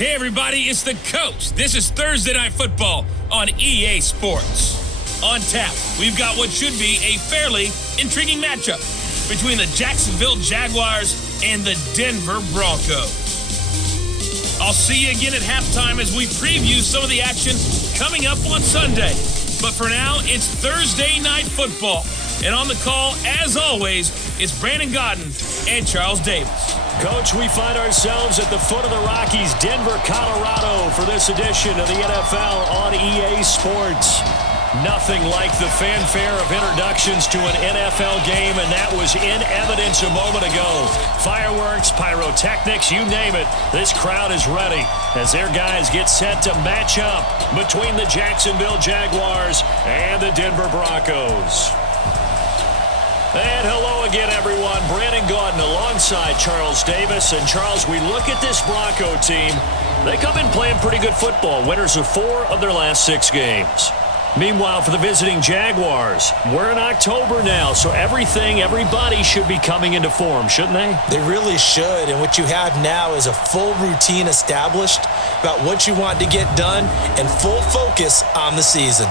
Hey everybody, it's the coach. This is Thursday Night Football on EA Sports. On tap, we've got what should be a fairly intriguing matchup between the Jacksonville Jaguars and the Denver Broncos. I'll see you again at halftime as we preview some of the action coming up on Sunday. But for now, it's Thursday Night Football. And on the call, as always, it's Brandon Godden and Charles Davis. Coach, we find ourselves at the foot of the Rockies, Denver, Colorado, for this edition of the NFL on EA Sports. Nothing like the fanfare of introductions to an NFL game, and that was in evidence a moment ago. Fireworks, pyrotechnics, you name it, this crowd is ready as their guys get set to match up between the Jacksonville Jaguars and the Denver Broncos. And hello again, everyone. Brandon Gaudin alongside Charles Davis. And Charles, we look at this Bronco team. They come in playing pretty good football. Winners of 4 of their last 6 games. Meanwhile, for the visiting Jaguars, we're in October now, so everybody should be coming into form, shouldn't they? They really should, and what you have now is a full routine established about what you want to get done and full focus on the season.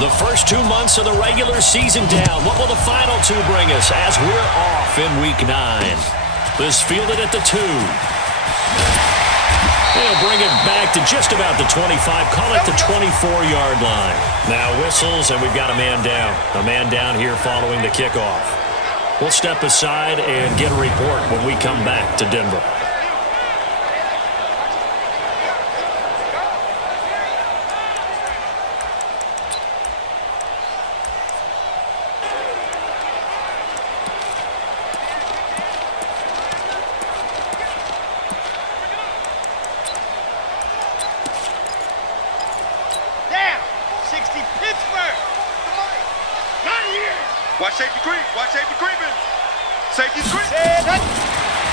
The first 2 months of the regular season down. What will the final 2 bring us as we're off in Week 9? This fielded at the 2. They'll bring it back to just about the 25. Call it the 24-yard line. Now whistles, and we've got a man down. A man down here following the kickoff. We'll step aside and get a report when we come back to Denver. Watch safety creep. Watch safety creeping. Safety's creeping.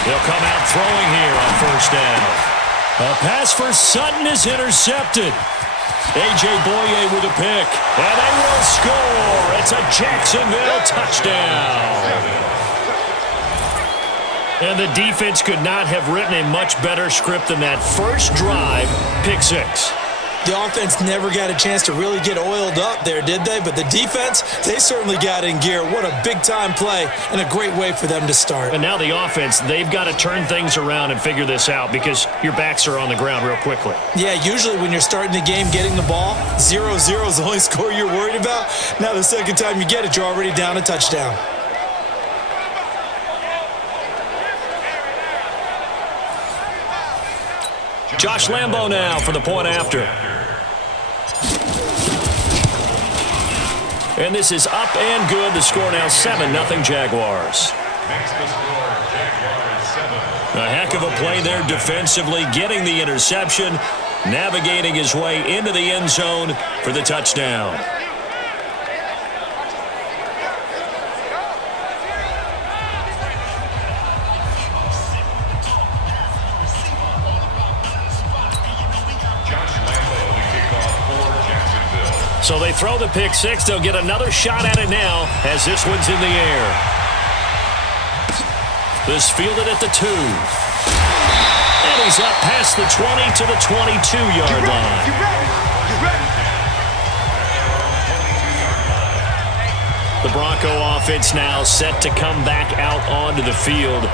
They'll come out throwing here on first down. A pass for Sutton is intercepted. A.J. Boye with a pick. And they will score. It's a Jacksonville touchdown. And the defense could not have written a much better script than that first drive, pick 6. The offense never got a chance to really get oiled up there, did they? But the defense, they certainly got in gear. What a big-time play and a great way for them to start. And now the offense, they've got to turn things around and figure this out because your backs are on the ground real quickly. Yeah, usually when you're starting the game, getting the ball, 0-0 is the only score you're worried about. Now the second time you get it, you're already down a touchdown. Josh Lambo now for the point after. And this is up and good. The score now 7-0 Jaguars. A heck of a play there defensively, getting the interception, navigating his way into the end zone for the touchdown. So they throw the pick 6. They'll get another shot at it now as this one's in the air. This fielded at the 2. And he's up past the 20 to the 22-yard line. You ready? The Bronco offense now set to come back out onto the field.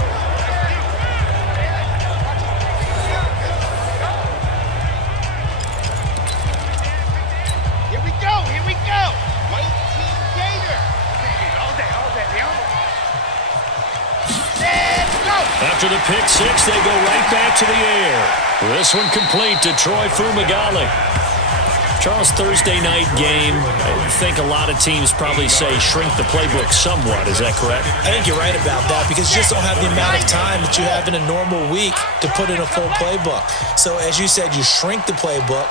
After the pick 6, they go right back to the air. This one complete to Troy Fumagalli. Charles, Thursday night game, I think a lot of teams probably say shrink the playbook somewhat. Is that correct? I think you're right about that because you just don't have the amount of time that you have in a normal week to put in a full playbook. So as you said, you shrink the playbook,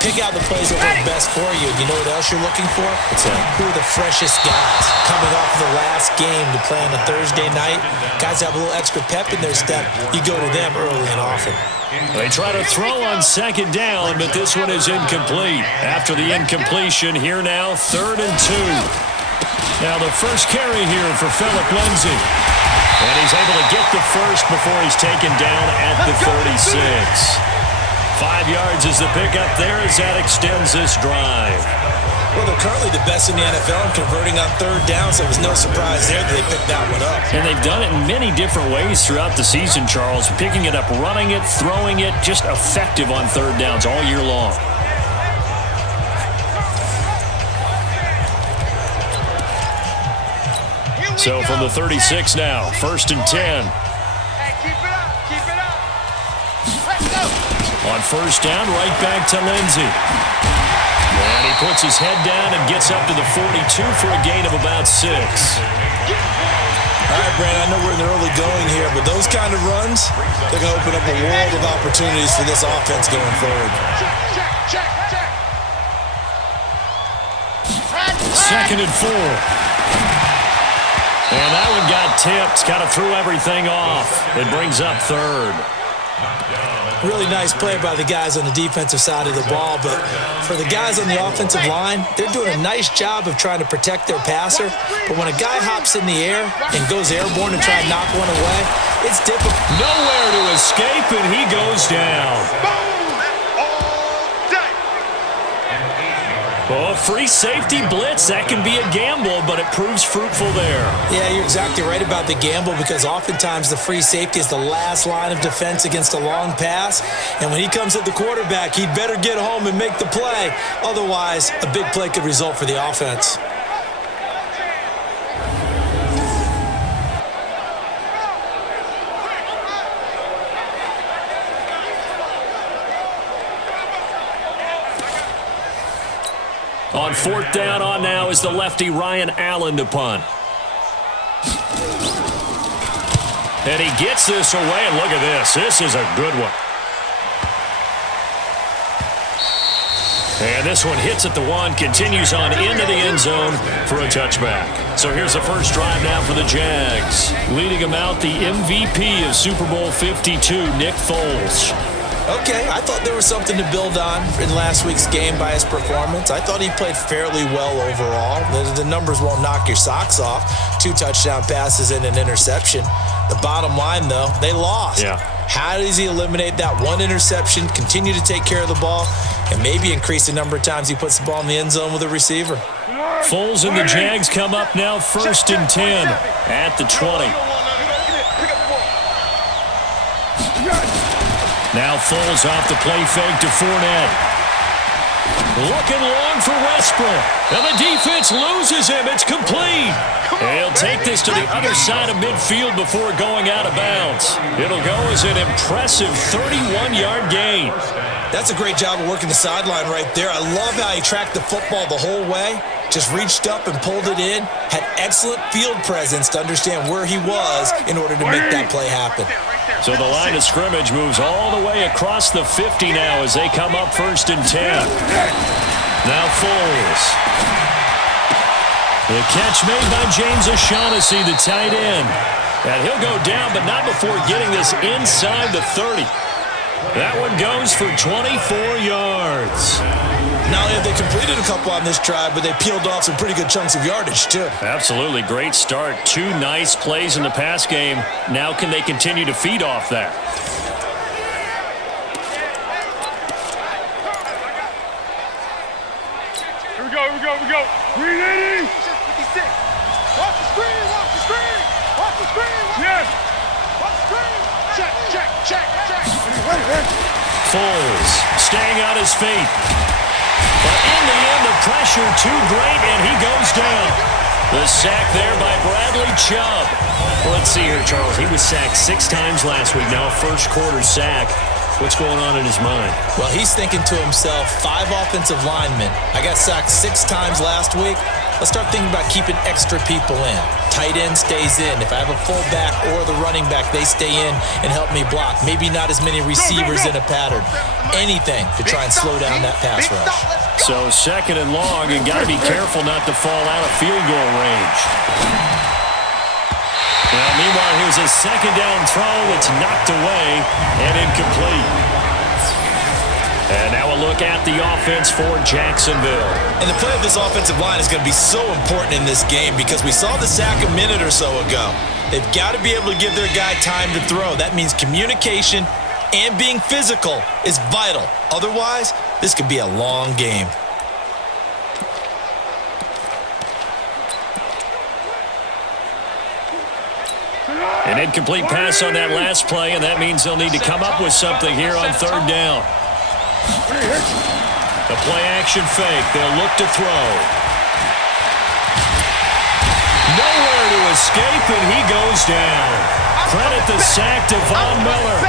Pick out the plays that work best for you. And you know what else you're looking for? Who are the freshest guys coming off of the last game to play on a Thursday night? Guys have a little extra pep in their step. You go to them early and often. They try to throw on second down, but this one is incomplete. After the incompletion, here now, 3rd and 2. Now the first carry here for Phillip Lindsay. And he's able to get the first before he's taken down at the 36. 5 yards is the pickup there as that extends this drive. Well, they're currently the best in the NFL in converting on 3rd down, so it was no surprise there that they picked that one up. And they've done it in many different ways throughout the season, Charles. Picking it up, running it, throwing it, just effective on 3rd downs all year long. So from the 36 now, 1st and 10. Hey, keep it up, keep it up. Let's go. On 1st down, right back to Lindsay. And he puts his head down and gets up to the 42 for a gain of about 6. All right, Brandon, I know we're in the early going here, but those kind of runs, they're going to open up a world of opportunities for this offense going forward. Check. 2nd and 4. And that one got tipped, kind of threw everything off. It brings up 3rd. Really nice play by the guys on the defensive side of the ball, but for the guys on the offensive line, they're doing a nice job of trying to protect their passer. But when a guy hops in the air and goes airborne to try and knock one away, it's difficult. Nowhere to escape, and he goes down. Oh, free safety blitz, that can be a gamble, but it proves fruitful there. Yeah, you're exactly right about the gamble because oftentimes the free safety is the last line of defense against a long pass. And when he comes at the quarterback, he'd better get home and make the play. Otherwise, a big play could result for the offense. On 4th down on now is the lefty Ryan Allen to punt. And he gets this away, and look at this. This is a good one. And this one hits at the 1, continues on into the end zone for a touchback. So here's the first drive now for the Jags. Leading them out, the MVP of Super Bowl 52, Nick Foles. Okay, I thought there was something to build on in last week's game by his performance. I thought he played fairly well overall. The numbers won't knock your socks off. 2 touchdown passes and an interception. The bottom line, though, they lost. Yeah. How does he eliminate that 1 interception, continue to take care of the ball, and maybe increase the number of times he puts the ball in the end zone with a receiver? Foles and the Jags come up now 1st and 10 at the 20. Now Foles off the play fake to Fournette. Looking long for Westbrook. And the defense loses him. It's complete. And he'll take this to the other side of midfield before going out of bounds. It'll go as an impressive 31-yard gain. That's a great job of working the sideline right there. I love how he tracked the football the whole way. Just reached up and pulled it in. Had excellent field presence to understand where he was in order to make that play happen. So the line of scrimmage moves all the way across the 50 now as they come up 1st and 10. Now Foles. The catch made by James O'Shaughnessy, the tight end. And he'll go down, but not before getting this inside the 30. That one goes for 24 yards. Not only have they completed a couple on this drive, but they peeled off some pretty good chunks of yardage, too. Absolutely. Great start. 2 nice plays in the pass game. Now can they continue to feed off that? Here we go. Green 80. 56. Watch the screen. Yes. Watch the screen. Check. Foles staying on his feet. But in the end, the pressure too great, and he goes down. The sack there by Bradley Chubb. Let's see here, Charles. He was sacked 6 times last week. Now a first-quarter sack. What's going on in his mind? Well, he's thinking to himself, 5 offensive linemen. I got sacked 6 times last week. Let's start thinking about keeping extra people in. tight end stays in. If I have a fullback or the running back, they stay in and help me block. Maybe not as many receivers in a pattern. Anything to try and slow down that pass rush. So 2nd and long, and got to be careful not to fall out of field goal range. Well, meanwhile, here's a 2nd down throw. It's knocked away and incomplete. And now a look at the offense for Jacksonville. And the play of this offensive line is going to be so important in this game because we saw the sack a minute or so ago. They've got to be able to give their guy time to throw. That means communication and being physical is vital. Otherwise, this could be a long game. An incomplete pass on that last play, and that means they'll need to come up with something here on 3rd down. The play-action fake. They'll look to throw. Nowhere to escape, and he goes down. Credit the sack to Von Miller.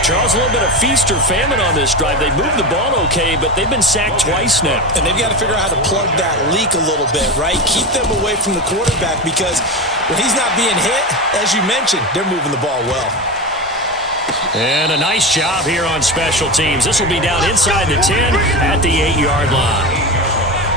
Charles, a little bit of feast or famine on this drive. They moved the ball okay, but they've been sacked twice now. And they've got to figure out how to plug that leak a little bit, right? Keep them away from the quarterback because when he's not being hit, as you mentioned, they're moving the ball well. And a nice job here on special teams. This will be down inside the 10 at the 8-yard line.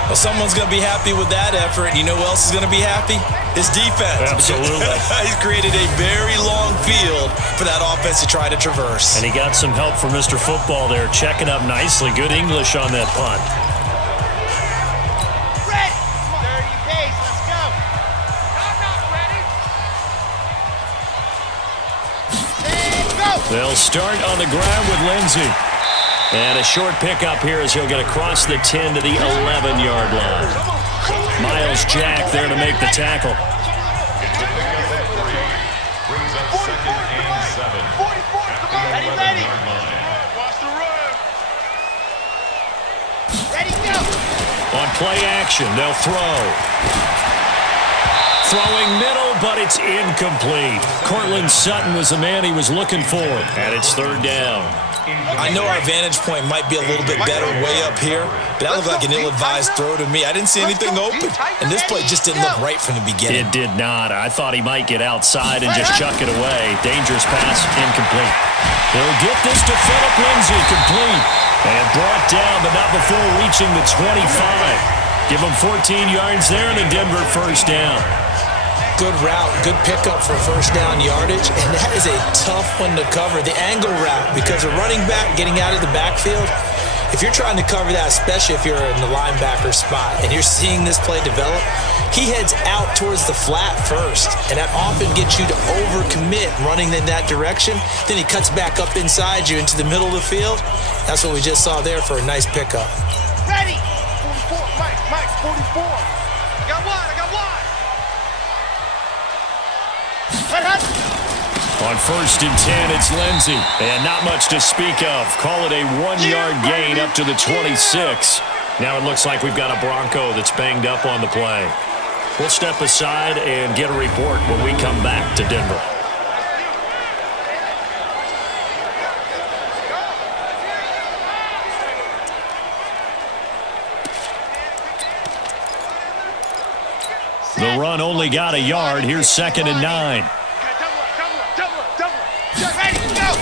Well, someone's going to be happy with that effort. And you know who else is going to be happy? His defense. Absolutely. He's created a very long field for that offense to try to traverse. And he got some help from Mr. Football there, checking up nicely. Good English on that punt. Ready. 30 pace. Let's go. I'm not ready. They'll start on the ground with Lindsey. And a short pickup here as he'll get across the 10 to the 11-yard line. Miles Jack there to make the tackle. Ready. Watch the run. Ready, go. On play action, they'll throw. Throwing middle, but it's incomplete. Cortland Sutton was the man he was looking for. And it's 3rd down. I know our vantage point might be a little bit better way up here, but that looked like an ill-advised throw to me. I didn't see anything open, and this play just didn't look right from the beginning. It did not. I thought he might get outside and just chuck it away. Dangerous pass, incomplete. He'll get this to Phillip Lindsay, complete. And brought down, but not before reaching the 25. Give him 14 yards there and a Denver 1st down. Good route, good pickup for 1st down yardage, and that is a tough one to cover. The angle route, because a running back getting out of the backfield, if you're trying to cover that, especially if you're in the linebacker spot and you're seeing this play develop, he heads out towards the flat first, and that often gets you to overcommit running in that direction. Then he cuts back up inside you into the middle of the field. That's what we just saw there for a nice pickup. Ready. 44, Mike, 44. I got one. On 1st and 10, it's Lindsey. And not much to speak of. Call it a 1-yard gain up to the 26. Now it looks like we've got a Bronco that's banged up on the play. We'll step aside and get a report when we come back to Denver. The run only got a yard. Here's 2nd and 9. Ready, go.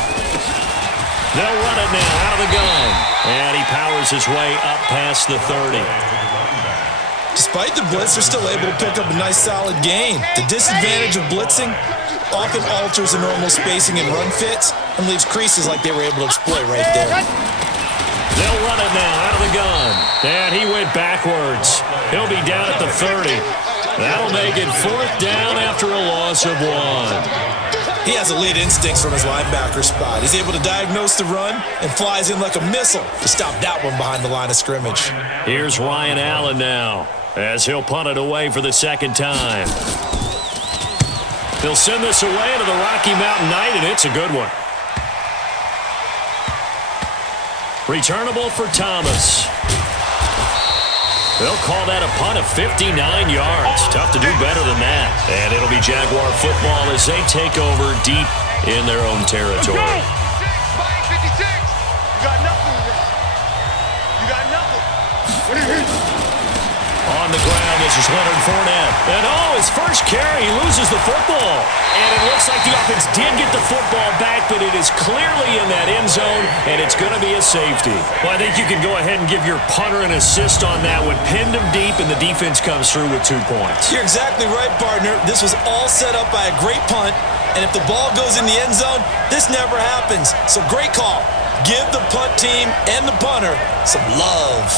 They'll run it now out of the gun. And he powers his way up past the 30. Despite the blitz, they're still able to pick up a nice solid gain. The disadvantage of blitzing often alters the normal spacing and run fits and leaves creases like they were able to exploit right there. They'll run it now out of the gun. And he went backwards. He'll be down at the 30. That'll make it 4th down after a loss of 1. He has elite instincts from his linebacker spot. He's able to diagnose the run and flies in like a missile to stop that one behind the line of scrimmage. Here's Ryan Allen now as he'll punt it away for the 2nd time. They'll send this away into the Rocky Mountain Night, and it's a good one. Returnable for Thomas. They'll call that a punt of 59 yards. Tough to do better than that. And it'll be Jaguar football as they take over deep in their own territory. 56. You got nothing. You got nothing. On On the ground, this is Leonard Fournette. And his first carry, he loses the football. And it looks like the offense did get the football back, but it is clearly in that end zone, and it's going to be a safety. Well, I think you can go ahead and give your punter an assist on that one. Pinned him deep, and the defense comes through with 2 points. You're exactly right, partner. This was all set up by a great punt, and if the ball goes in the end zone, this never happens. So great call. Give the punt team and the punter some love.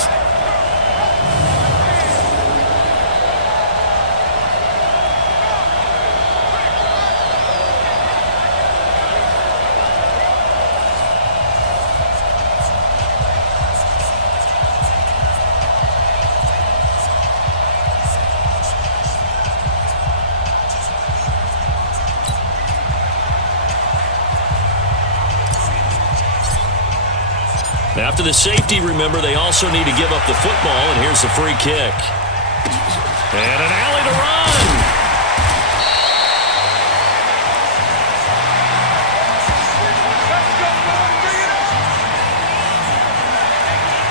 After the safety, remember, they also need to give up the football, and here's the free kick. And an alley to run.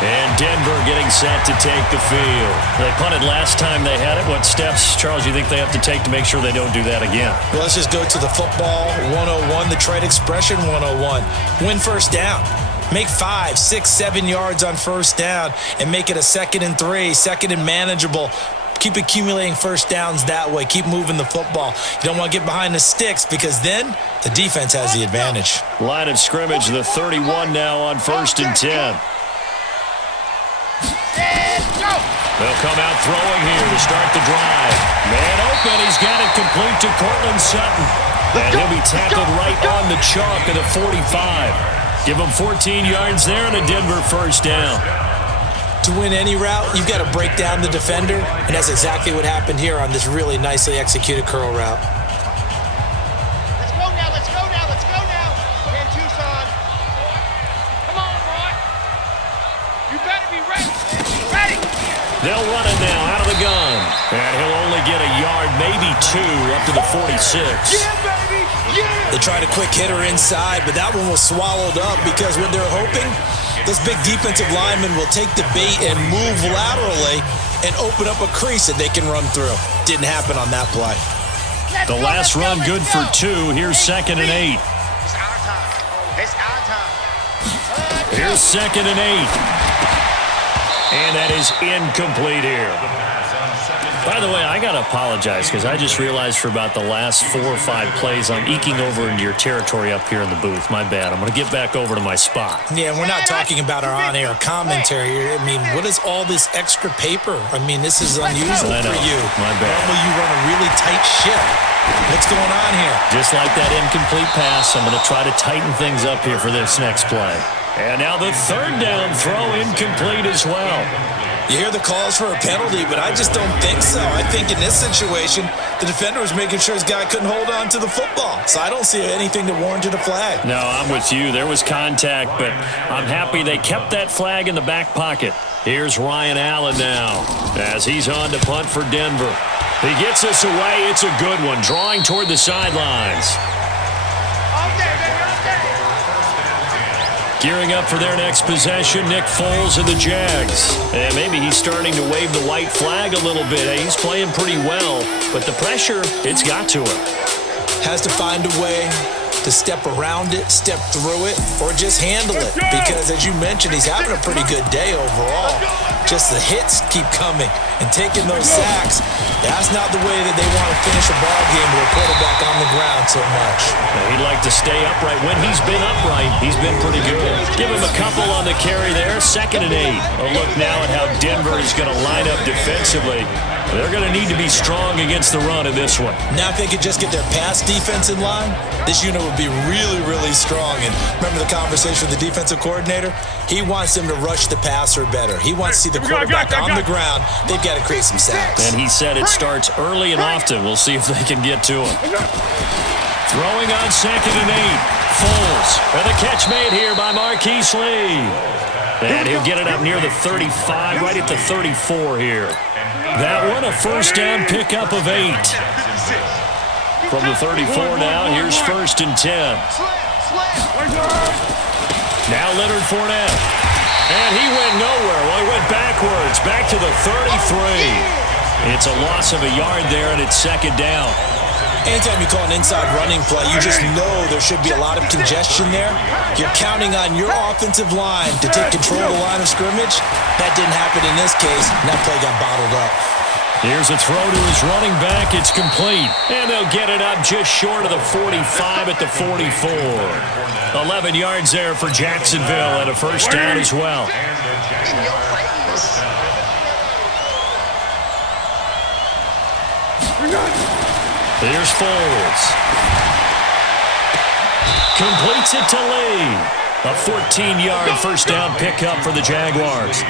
And Denver getting set to take the field. They punted last time they had it. What steps, Charles, you think they have to take to make sure they don't do that again? Well, let's just go to the football 101, the trade expression 101. Win first down. Make 5, 6, 7 yards on first down and make it a 2nd and 3, 2nd and manageable. Keep accumulating first downs that way. Keep moving the football. You don't want to get behind the sticks because then the defense has the advantage. Line of scrimmage, the 31 now on 1st and 10. They'll come out throwing here to start the drive. Man open, he's got it complete to Cortland Sutton. And he'll be tackled right on the chalk of the 45. Give them 14 yards there and a Denver first down. To win any route, you've got to break down the defender, and that's exactly what happened here on this really nicely executed curl route. Let's go now, let's go now, let's go now. Man, Tucson. Come on, boy. You better be ready. Ready. They'll run it now out of the gun. And he'll only get a yard, maybe 2, up to the 46. Yeah, baby. Yeah. They tried a quick hitter inside, but that one was swallowed up because what they're hoping, this big defensive lineman will take the bait and move laterally and open up a crease that they can run through. Didn't happen on that play. The last run good for 2. Here's 2nd and 8. It's our time. It's our time. Here's 2nd and 8. And that is incomplete here. By the way, I got to apologize because I just realized for about the last 4 or 5 plays I'm eking over into your territory up here in the booth. My bad. I'm going to get back over to my spot. Yeah, we're not talking about our on-air commentary. I mean, what is all this extra paper? I mean, this is unusual for you. My bad. Normally you run a really tight ship. What's going on here? Just like that incomplete pass, I'm going to try to tighten things up here for this next play. And now the 3rd down throw incomplete as well. You hear the calls for a penalty, but I just don't think so. I think in this situation, the defender was making sure his guy couldn't hold on to the football. So I don't see anything that warranted a flag. No, I'm with you. There was contact, but I'm happy they kept that flag in the back pocket. Here's Ryan Allen now as he's on to punt for Denver. He gets us away. It's a good one, drawing toward the sidelines. Gearing up for their next possession, Nick Foles and the Jags. And maybe he's starting to wave the white flag a little bit. He's playing pretty well, but the pressure, it's got to him. Has to find a way to step around it, step through it, or just handle it. Because as you mentioned, he's having a pretty good day overall. Just the hits keep coming and taking those sacks. That's not the way that they want to finish a ball game with a quarterback on the ground so much. Now, he'd like to stay upright. When he's been upright, he's been pretty good. Give him a couple on the carry there. 2nd and 8. A look now at how Denver is going to line up defensively. They're going to need to be strong against the run in this one. Now if they could just get their pass defense in line, this unit would be really, really strong. And remember the conversation with the defensive coordinator? He wants them to rush the passer better. He wants to see the quarterback on the ground. They've got to create some sacks. And he said it starts early and often. We'll see if they can get to him. Throwing on 2nd and 8. Foles. And the catch made here by Marquise Lee. And he'll get it up near the 35, right at the 34 here. That one, a first down pickup of 8. From the 34 now, here's 1st and 10. Now Leonard Fournette. And he went nowhere. Well, he went backwards, back to the 33. It's a loss of a yard there, and it's second down. Anytime you call an inside running play, you just know there should be a lot of congestion there. You're counting on your offensive line to take control of the line of scrimmage. That didn't happen in this case, and that play got bottled up. Here's a throw to his running back. It's complete. And they'll get it up just short of the 45 at the 44. 11 yards there for Jacksonville and a first down as well. Here's Foles. Completes it to Lee. A 14-yard first down pickup for the Jaguars.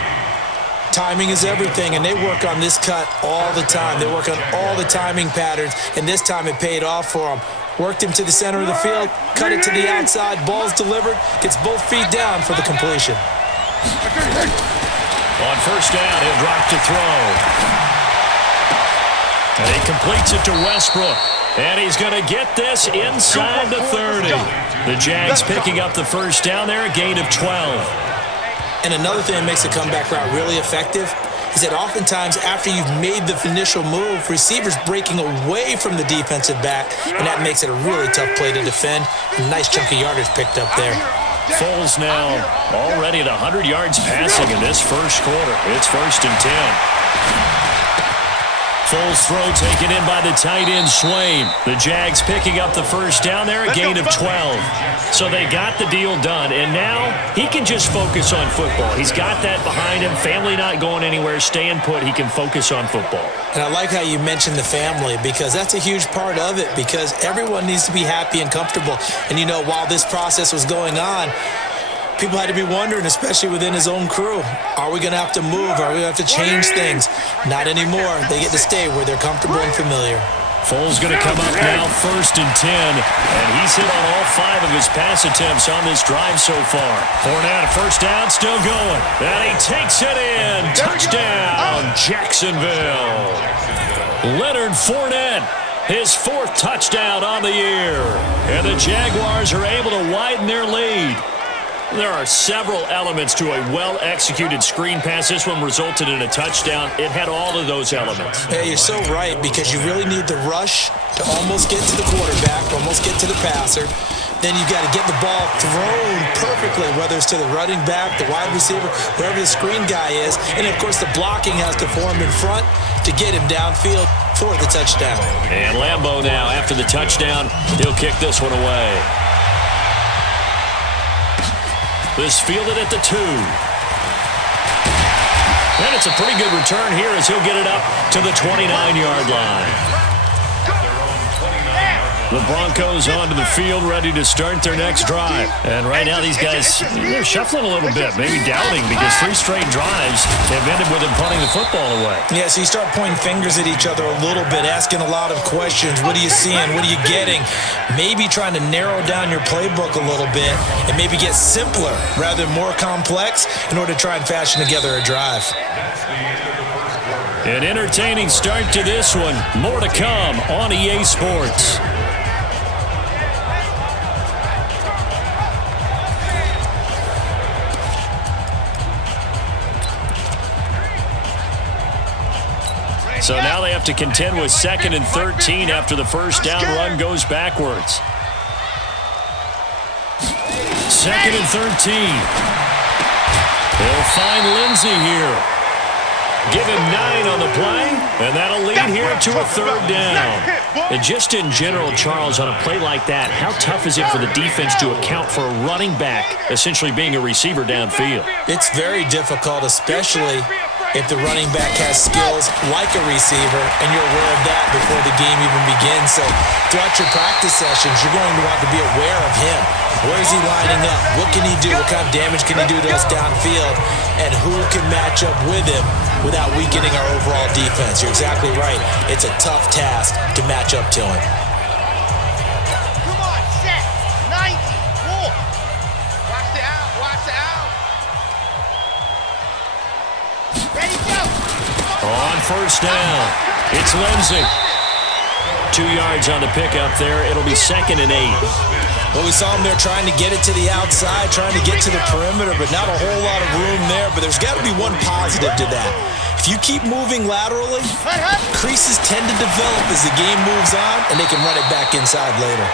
Timing is everything, and they work on this cut all the time. They work on all the timing patterns, and this time it paid off for them. Worked him to the center of the field, cut it to the outside, ball's delivered, gets both feet down for the completion. On first down, he'll drop to throw. And he completes it to Westbrook. And he's going to get this inside the 30. The Jags picking up the first down there, a gain of 12. And another thing that makes a comeback route really effective is that oftentimes after you've made the initial move, receivers breaking away from the defensive back, and that makes it a really tough play to defend. A nice chunk of yardage picked up there. Foles now already at 100 yards passing in this first quarter. It's 1st and 10. Foles throw taken in by the tight end Swain. The Jags picking up the first down there, a gain of 12. So they got the deal done, and now he can just focus on football. He's got that behind him. Family not going anywhere, staying put. He can focus on football. And I like how you mentioned the family, because that's a huge part of it, because everyone needs to be happy and comfortable. And, you know, while this process was going on, people had to be wondering, especially within his own crew, are we going to have to move? Are we going to have to change things? Not anymore. They get to stay where they're comfortable and familiar. Foles going to come up now 1st and 10, and he's hit on all 5 of his pass attempts on this drive so far. Fournette, first down, still going. And he takes it in. Touchdown, Jacksonville. Leonard Fournette, his 4th touchdown on the year. And the Jaguars are able to widen their lead. There are several elements to a well-executed screen pass. This one resulted in a touchdown. It had all of those elements. Yeah, you're so right, because you really need the rush to almost get to the quarterback, almost get to the passer. Then you got to get the ball thrown perfectly, whether it's to the running back, the wide receiver, wherever the screen guy is. And, of course, the blocking has to form in front to get him downfield for the touchdown. And Lambeau now, after the touchdown, he'll kick this one away. This fielded at the 2. And it's a pretty good return here as he'll get it up to the 29-yard line. The Broncos onto the field, ready to start their next drive. And right now these guys, they're shuffling a little bit, maybe doubting, because 3 straight drives have ended with them punting the football away. Yeah, so you start pointing fingers at each other a little bit, asking a lot of questions. What are you seeing? What are you getting? Maybe trying to narrow down your playbook a little bit and maybe get simpler rather than more complex in order to try and fashion together a drive. An entertaining start to this one. More to come on EA Sports. So now they have to contend with 2nd and 13 after the first down run goes backwards. 2nd and 13. They'll find Lindsey here. Give him 9 on the play, and that'll lead here to a 3rd down. And just in general, Charles, on a play like that, how tough is it for the defense to account for a running back essentially being a receiver downfield? It's very difficult, especially if the running back has skills like a receiver, and you're aware of that before the game even begins. So throughout your practice sessions, you're going to want to be aware of him. Where is he lining up? What can he do? What kind of damage can he do to us downfield? And who can match up with him without weakening our overall defense? You're exactly right. It's a tough task to match up to him. Come on, set, 90, walk. Watch it out, watch it out. Ready, go. On first down, it's Lindsey. 2 yards on the pickup there. It'll be 2nd and 8. Well, we saw him there trying to get it to the outside, trying to get to the perimeter, but not a whole lot of room there. But there's got to be one positive to that. If you keep moving laterally, creases tend to develop as the game moves on, and they can run it back inside later.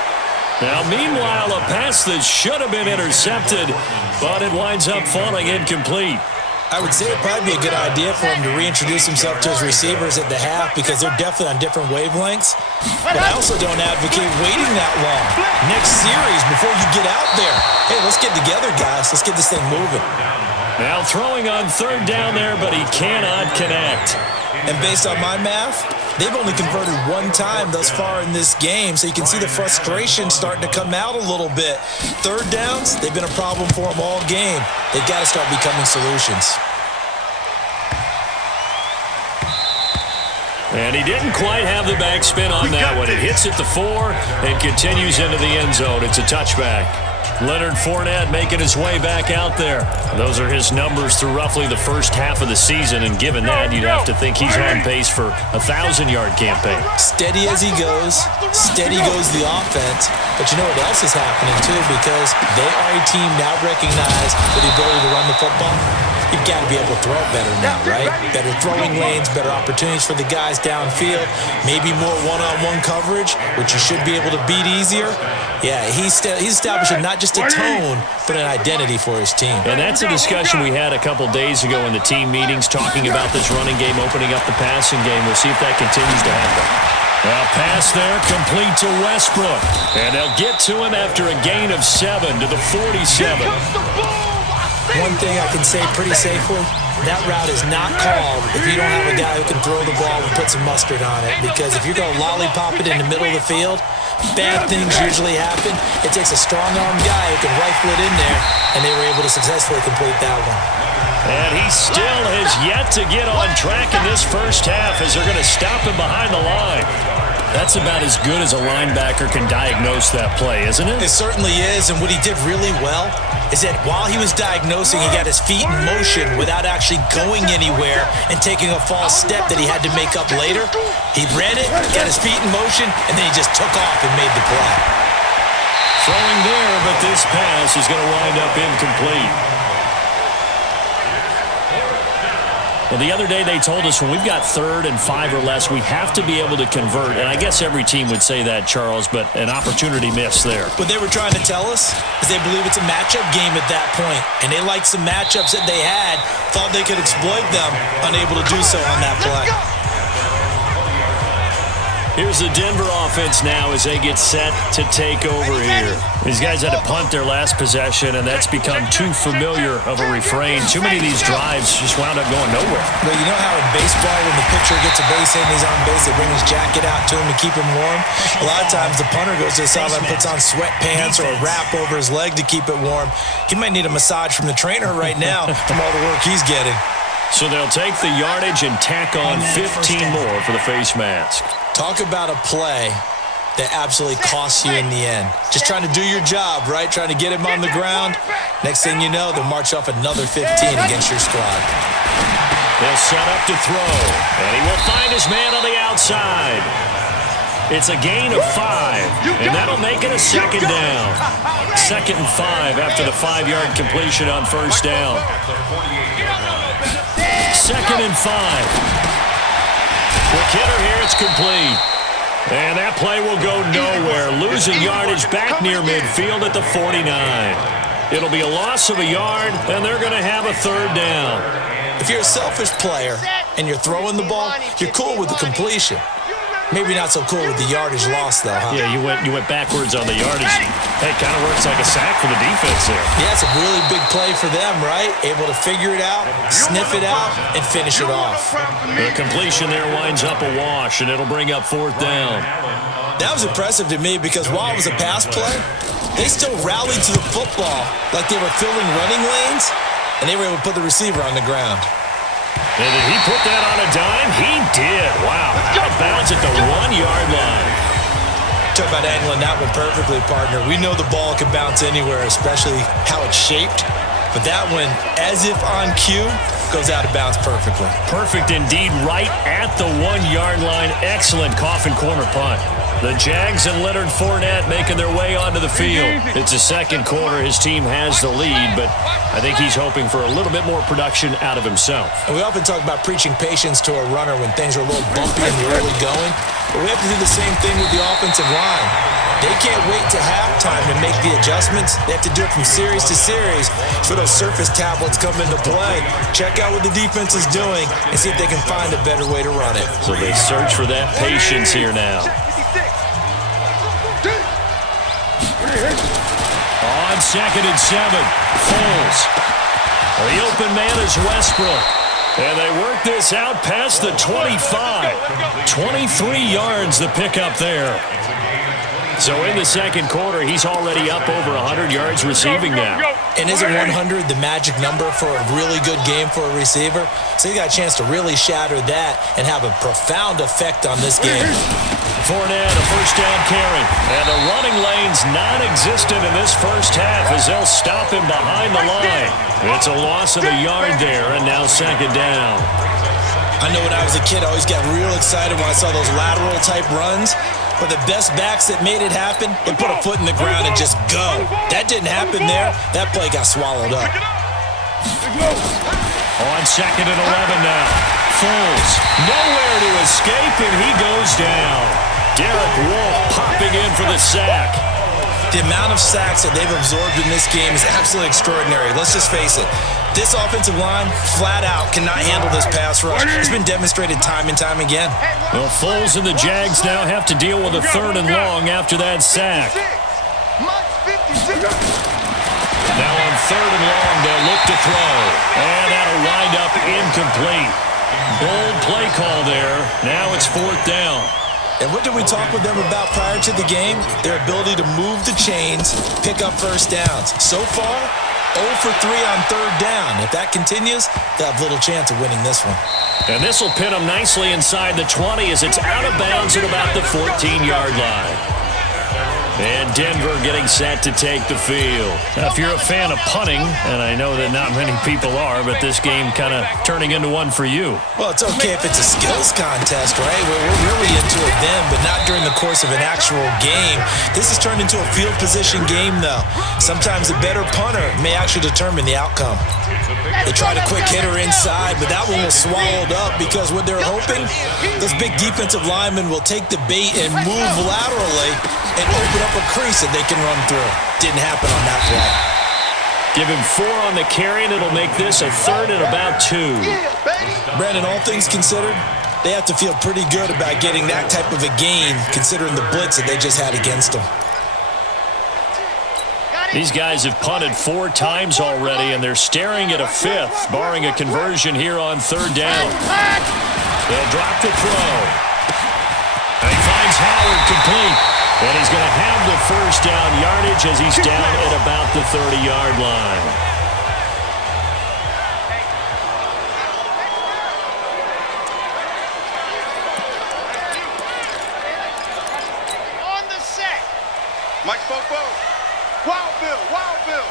Now, meanwhile, a pass that should have been intercepted, but it winds up falling incomplete. I would say it'd probably be a good idea for him to reintroduce himself to his receivers at the half because they're definitely on different wavelengths. But I also don't advocate waiting that long. Next series, before you get out there, hey, let's get together, guys. Let's get this thing moving. Now throwing on third down there, but he cannot connect. And based on my math, they've only converted one time thus far in this game, so you can see the frustration starting to come out a little bit. Third downs, they've been a problem for them all game. They've got to start becoming solutions. And he didn't quite have the backspin on that one. It hits at the 4 and continues into the end zone. It's a touchback. Leonard Fournette making his way back out there. Those are his numbers through roughly the first half of the season, and given that, you'd have to think he's on pace for a 1,000-yard campaign. Steady as he goes, steady goes the offense. But you know what else is happening, too, because they are a team now recognized with the ability to run the football. You've got to be able to throw it better now, right? Better throwing lanes, better opportunities for the guys downfield, maybe more one-on-one coverage, which you should be able to beat easier. Yeah, he's establishing not just a tone, but an identity for his team. And that's a discussion we had a couple days ago in the team meetings, talking about this running game, opening up the passing game. We'll see if that continues to happen. A pass there, complete to Westbrook. And they'll get to him after a gain of 7 to the 47. One thing I can say pretty safely, that route is not called if you don't have a guy who can throw the ball and put some mustard on it. Because if you're going to lollipop it in the middle of the field, bad things usually happen. It takes a strong-armed guy who can rifle it in there, and they were able to successfully complete that one. And he still has yet to get on track in this first half as they're going to stop him behind the line. That's about as good as a linebacker can diagnose that play, isn't it? It certainly is, and what he did really well is that while he was diagnosing, he got his feet in motion without actually going anywhere and taking a false step that he had to make up later. He read it, got his feet in motion, and then he just took off and made the play. Throwing there, but this pass is going to wind up incomplete. Well, the other day they told us when we've got 3rd and 5 or less, we have to be able to convert. And I guess every team would say that, Charles, but an opportunity missed there. What they were trying to tell us is they believe it's a matchup game at that point. And they liked some matchups that they had, thought they could exploit them, unable to do so on that play. Here's the Denver offense now as they get set to take over here. These guys had to punt their last possession, and that's become too familiar of a refrain. Too many of these drives just wound up going nowhere. Well, you know how in baseball, when the pitcher gets a base hit and he's on base, they bring his jacket out to him to keep him warm? A lot of times the punter goes to the sideline, puts on sweatpants or a wrap over his leg to keep it warm. He might need a massage from the trainer right now from all the work he's getting. So they'll take the yardage and tack on 15 more for the face mask. Talk about a play that absolutely costs you in the end. Just trying to do your job, right? Trying to get him on the ground. Next thing you know, they'll march off another 15 against your squad. They'll set up to throw, and he will find his man on the outside. It's a gain of 5, and that'll make it a 2nd down. 2nd and 5 after the 5-yard completion on first down. 2nd and 5. Quick hitter here, it's complete. And that play will go nowhere. Losing yardage back near midfield at the 49. It'll be a loss of a yard, and they're going to have a 3rd down. If you're a selfish player and you're throwing the ball, you're cool with the completion. Maybe not so cool with the yardage loss, though, huh? Yeah, you went backwards on the yardage. Hey, it kind of works like a sack for the defense there. Yeah, it's a really big play for them, right? Able to figure it out, sniff it out, and finish it off. The completion there winds up a wash, and it'll bring up 4th down. That was impressive to me because while it was a pass play, they still rallied to the football like they were filling running lanes, and they were able to put the receiver on the ground. And did he put that on a dime? He did. Wow. Out of bounds at the 1-yard line. Talk about angling that one perfectly, partner. We know the ball can bounce anywhere, especially how it's shaped. But that one, as if on cue, goes out of bounds perfectly. Perfect indeed, right at the 1-yard line. Excellent coffin corner punt. The Jags and Leonard Fournette making their way onto the field. It's the second quarter. His team has the lead, but I think he's hoping for a little bit more production out of himself. And we often talk about preaching patience to a runner when things are a little bumpy in the early going, but we have to do the same thing with the offensive line. They can't wait to halftime to make the adjustments. They have to do it from series to series so those surface tablets come into play. Check out what the defense is doing and see if they can find a better way to run it. So they search for that patience here now. On 2nd and 7, Foles. The open man is Westbrook. And they work this out past the 25. 23 yards the pickup there. So in the second quarter, he's already up over 100 yards receiving now. And isn't 100 the magic number for a really good game for a receiver? So he got a chance to really shatter that and have a profound effect on this game. Fournette, a first down carry. And the running lane's non-existent in this first half as they'll stop him behind the line. It's a loss of a yard there, and now second down. I know when I was a kid, I always got real excited when I saw those lateral-type runs. But the best backs that made it happen, they put a foot in the ground and just go. That didn't happen there. That play got swallowed up. On 2nd and 11 now. Foles, nowhere to escape, and he goes down. Derek Wolfe popping in for the sack. The amount of sacks that they've absorbed in this game is absolutely extraordinary. Let's just face it. This offensive line, flat out, cannot handle this pass rush. It's been demonstrated time and time again. Well, Foles and the Jags now have to deal with a 3rd and long after that sack. Now on 3rd and long, they'll look to throw. And that'll wind up incomplete. Bold play call there. Now it's 4th down. And what did we talk with them about prior to the game? Their ability to move the chains, pick up first downs. So far, 0 for 3 on 3rd down. If that continues, they'll have little chance of winning this one. And this will pin them nicely inside the 20 as it's out of bounds at about the 14-yard line. And Denver getting set to take the field. Now, if you're a fan of punting, and I know that not many people are, but this game kind of turning into one for you. Well, it's okay if it's a skills contest, right? We're really into it then, but not during the course of an actual game. This has turned into a field position game, though. Sometimes a better punter may actually determine the outcome. They tried a quick hitter inside, but that one was swallowed up because what they're hoping, those big defensive linemen will take the bait and move laterally and open up a crease that they can run through. Didn't happen on that play. Give him 4 on the carry, and it'll make this a 3rd and about 2. Brandon, all things considered, they have to feel pretty good about getting that type of a gain considering the blitz that they just had against them. These guys have punted 4 times already, and they're staring at a 5th, barring a conversion here on 3rd down. They'll drop the throw. And he finds Howard complete. And he's going to have the first down yardage as he's down at about the 30-yard line. On the set. Mike Bobo. Wild Bill.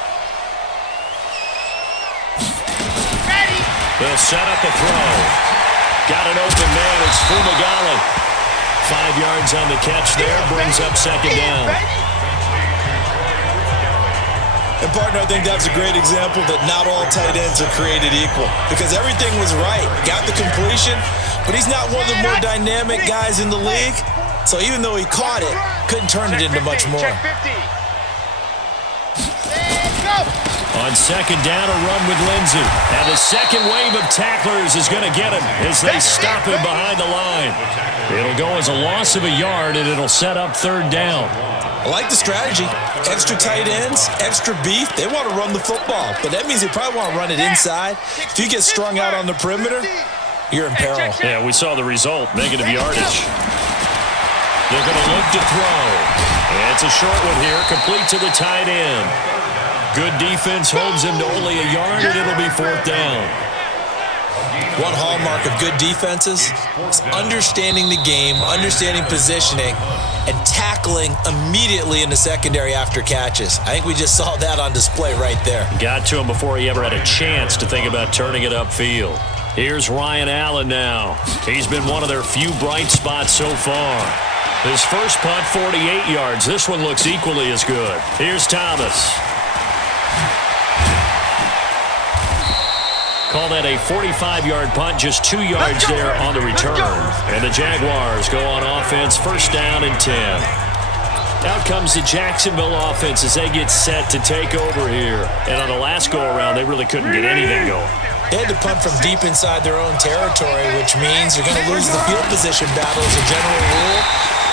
Ready. They'll set up a throw. Got an open man. It's Fumagalli. 5 yards on the catch there, brings up second down. And, partner, I think that's a great example that not all tight ends are created equal because everything was right. Got the completion, but he's not one of the more dynamic guys in the league. So even though he caught it, couldn't turn it into much more. On second down, a run with Lindsey. And the second wave of tacklers is going to get him as they stop him behind the line. It'll go as a loss of a yard, and it'll set up 3rd down. I like the strategy. Extra tight ends, extra beef. They want to run the football, but that means they probably want to run it inside. If you get strung out on the perimeter, you're in peril. Yeah, we saw the result, negative yardage. They're going to look to throw. And it's a short one here, complete to the tight end. Good defense holds him to only a yard, and it'll be 4th down. One hallmark of good defenses is understanding the game, understanding positioning, and tackling immediately in the secondary after catches. I think we just saw that on display right there. Got to him before he ever had a chance to think about turning it upfield. Here's Ryan Allen now. He's been one of their few bright spots so far. His first punt, 48 yards. This one looks equally as good. Here's Thomas. Call that a 45-yard punt, just 2 yards there on the return. And the Jaguars go on offense, first down and 10. Out comes the Jacksonville offense as they get set to take over here. And on the last go-around, they really couldn't get anything going. They had to punt from deep inside their own territory, which means you're going to lose the field position battle as a general rule.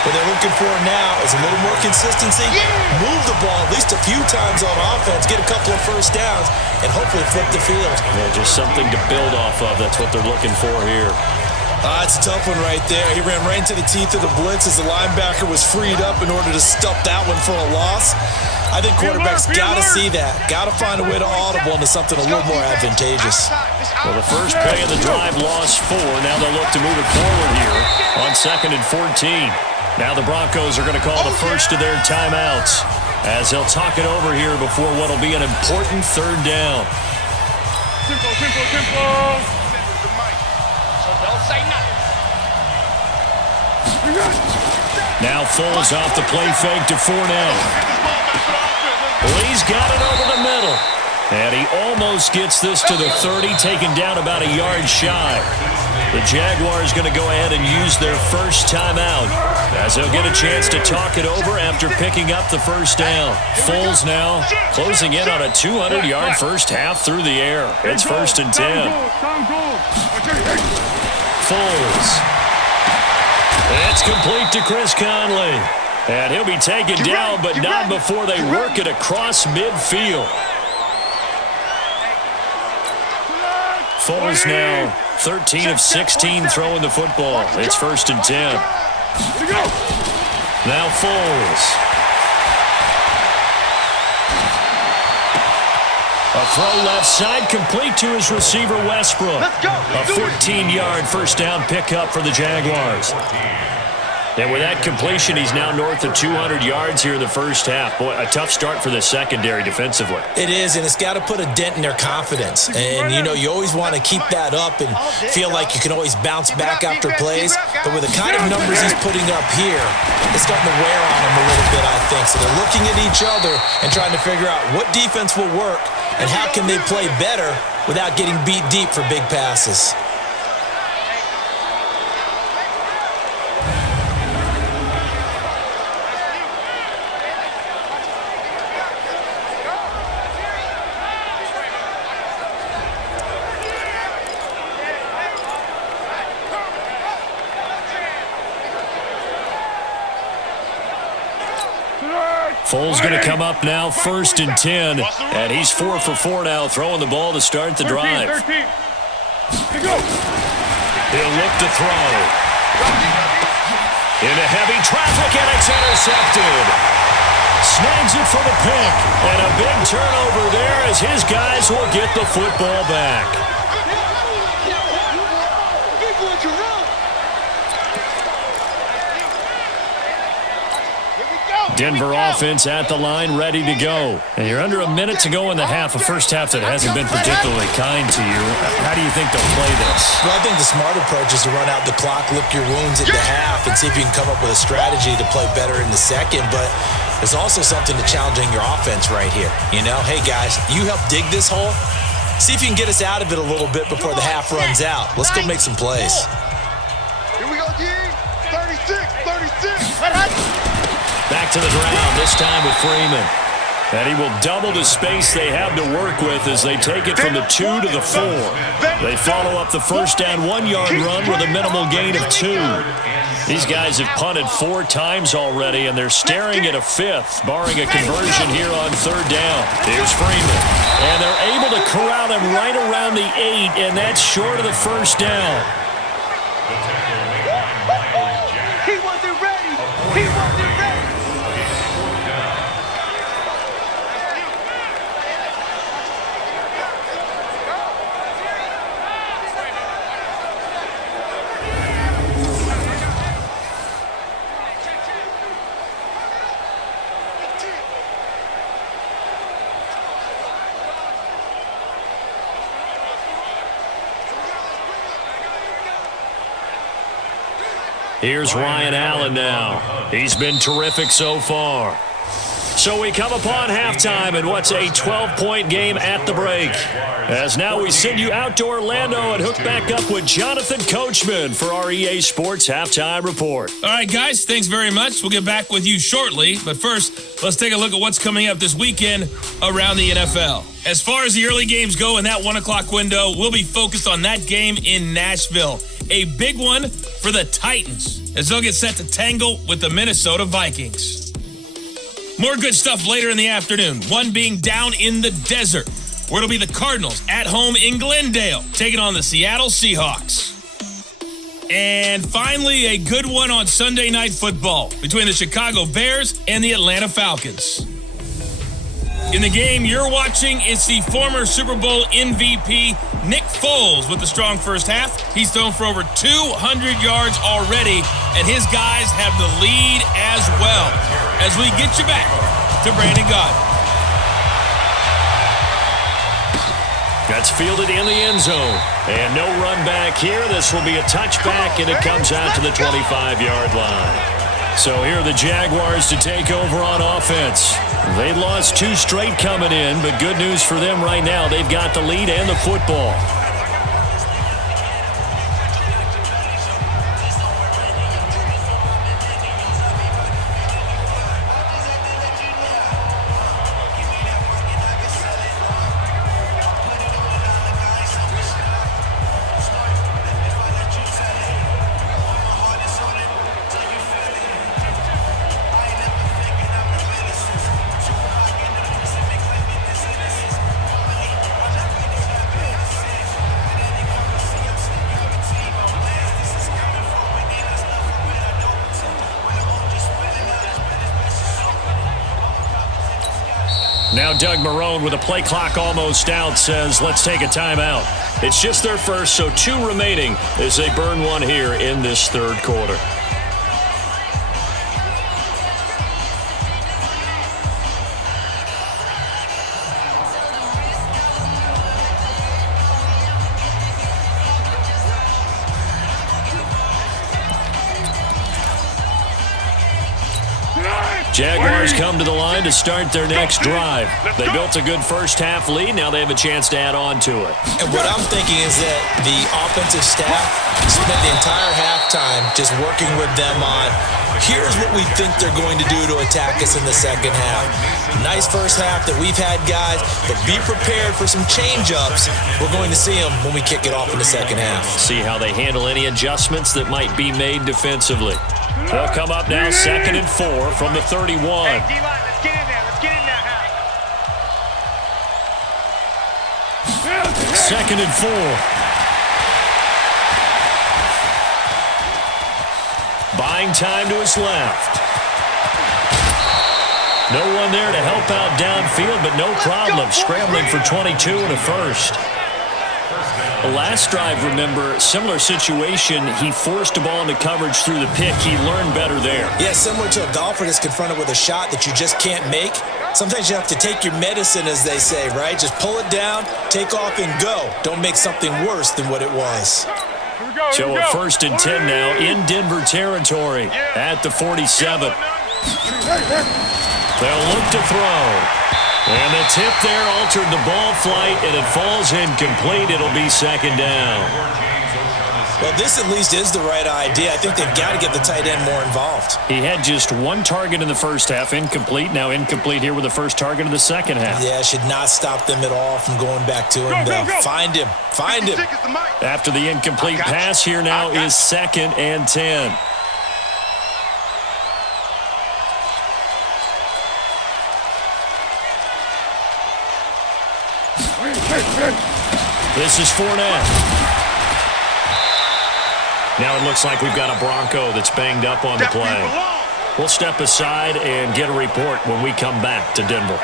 What they're looking for now is a little more consistency, move the ball at least a few times on offense, get a couple of first downs, and hopefully flip the field. Yeah, just something to build off of. That's what they're looking for here. It's a tough one right there. He ran right into the teeth of the blitz as the linebacker was freed up in order to stuff that one for a loss. I think quarterbacks got to see that. Got to find a way to audible into something a little more advantageous. Well, the first play of the drive lost 4. Now they'll look to move it forward here on 2nd and 14. Now the Broncos are going to call the first of their timeouts as they'll talk it over here before what will be an important 3rd down. Tempo. So don't say nothing. Now Foles off the play fake to Fournette. Well, he's got it over the middle. And he almost gets this to the 30, taken down about a yard shy. The Jaguars going to go ahead and use their first timeout as they'll get a chance to talk it over after picking up the first down. Foles now closing in on a 200-yard first half through the air. It's 1st and 10. Foles. It's complete to Chris Conley. And he'll be taken down, but not before they work it across midfield. Foles now 13 of 16 throwing the football. It's 1st and 10. Now Foles. A throw left side complete to his receiver Westbrook. A 14-yard first down pickup for the Jaguars. And with that completion, he's now north of 200 yards here in the first half. Boy, a tough start for the secondary defensively. It is, and it's got to put a dent in their confidence. And, you always want to keep that up and feel like you can always bounce back after plays. But with the kind of numbers he's putting up here, it's starting to wear on him a little bit, I think. So they're looking at each other and trying to figure out what defense will work and how can they play better without getting beat deep for big passes. Foles going to come up now, 1st and 10, and he's 4 for 4 now, throwing the ball to start the drive. He'll look to throw. Into heavy traffic, and it's intercepted. Snags it for the pick, and a big turnover there as his guys will get the football back. Denver offense at the line, ready to go. And you're under a minute to go in the half, a first half that hasn't been particularly kind to you. How do you think they'll play this? Well, I think the smart approach is to run out the clock, lick your wounds at the half, and see if you can come up with a strategy to play better in the second. But there's also something to challenging your offense right here. Hey, guys, you help dig this hole. See if you can get us out of it a little bit before the half runs out. Let's go make some plays. Here we go, G. 36. Back to the ground, this time with Freeman. And he will double the space they have to work with as they take it from the 2 to the 4. They follow up the first down 1-yard run with a minimal gain of 2. These guys have punted 4 times already, and they're staring at a 5th, barring a conversion here on 3rd down. Here's Freeman. And they're able to corral him right around the 8, and that's short of the first down. He wasn't ready. Here's Ryan Allen now. He's been terrific so far. So we come upon halftime in what's a 12-point game at the break. As now we send you out to Orlando and hook back up with Jonathan Coachman for our EA Sports Halftime Report. All right, guys, thanks very much. We'll get back with you shortly. But first, let's take a look at what's coming up this weekend around the NFL. As far as the early games go in that 1 o'clock window, we'll be focused on that game in Nashville. A big one for the Titans, as they'll get set to tangle with the Minnesota Vikings. More good stuff later in the afternoon, one being down in the desert, where it'll be the Cardinals at home in Glendale, taking on the Seattle Seahawks. And finally, a good one on Sunday Night Football between the Chicago Bears and the Atlanta Falcons. In the game you're watching, it's the former Super Bowl MVP, Nick Foles, with a strong first half. He's thrown for over 200 yards already, and his guys have the lead as well. As we get you back to Brandon Gaudin. That's fielded in the end zone. And no run back here. This will be a touchback, and it comes out to the 25-yard line. So here are the Jaguars to take over on offense. They lost 2 straight coming in, but good news for them right now. They've got the lead and the football. Now Doug Marrone, with a play clock almost out, says let's take a timeout. It's just their first, so 2 remaining as they burn one here in this third quarter. Jaguars come to the line to start their next drive. They built a good first-half lead. Now they have a chance to add on to it. And what I'm thinking is that the offensive staff spent the entire halftime just working with them on, here's what we think they're going to do to attack us in the second half. Nice first half that we've had, guys, but be prepared for some change-ups. We're going to see them when we kick it off in the second half. See how they handle any adjustments that might be made defensively. They'll come up now 2nd and 4 from the 31. Hey, D-line, let's get in there. Let's get in there, Hal. 2nd and 4. Buying time to his left. No one there to help out downfield, but no problem. Scrambling for 22 and a first. The last drive, remember, similar situation. He forced the ball into coverage through the pick. He learned better there. Yeah, similar to a golfer that's confronted with a shot that you just can't make. Sometimes you have to take your medicine, as they say, right? Just pull it down, take off, and go. Don't make something worse than what it was. So a 1st and 10 now in Denver territory at the 47. They'll look to throw. And the tip there altered the ball flight, and it falls incomplete. It'll be 2nd down. Well, this at least is the right idea. I think they've got to get the tight end more involved. He had just 1 target in the first half, incomplete. Now incomplete here with the first target of the second half. Yeah, should not stop them at all from going back to him. Go. Find him. Find him. After the incomplete pass, here now is 2nd and 10. This is Fournette. Now it looks like we've got a Bronco that's banged up on the play. We'll step aside and get a report when we come back to Denver.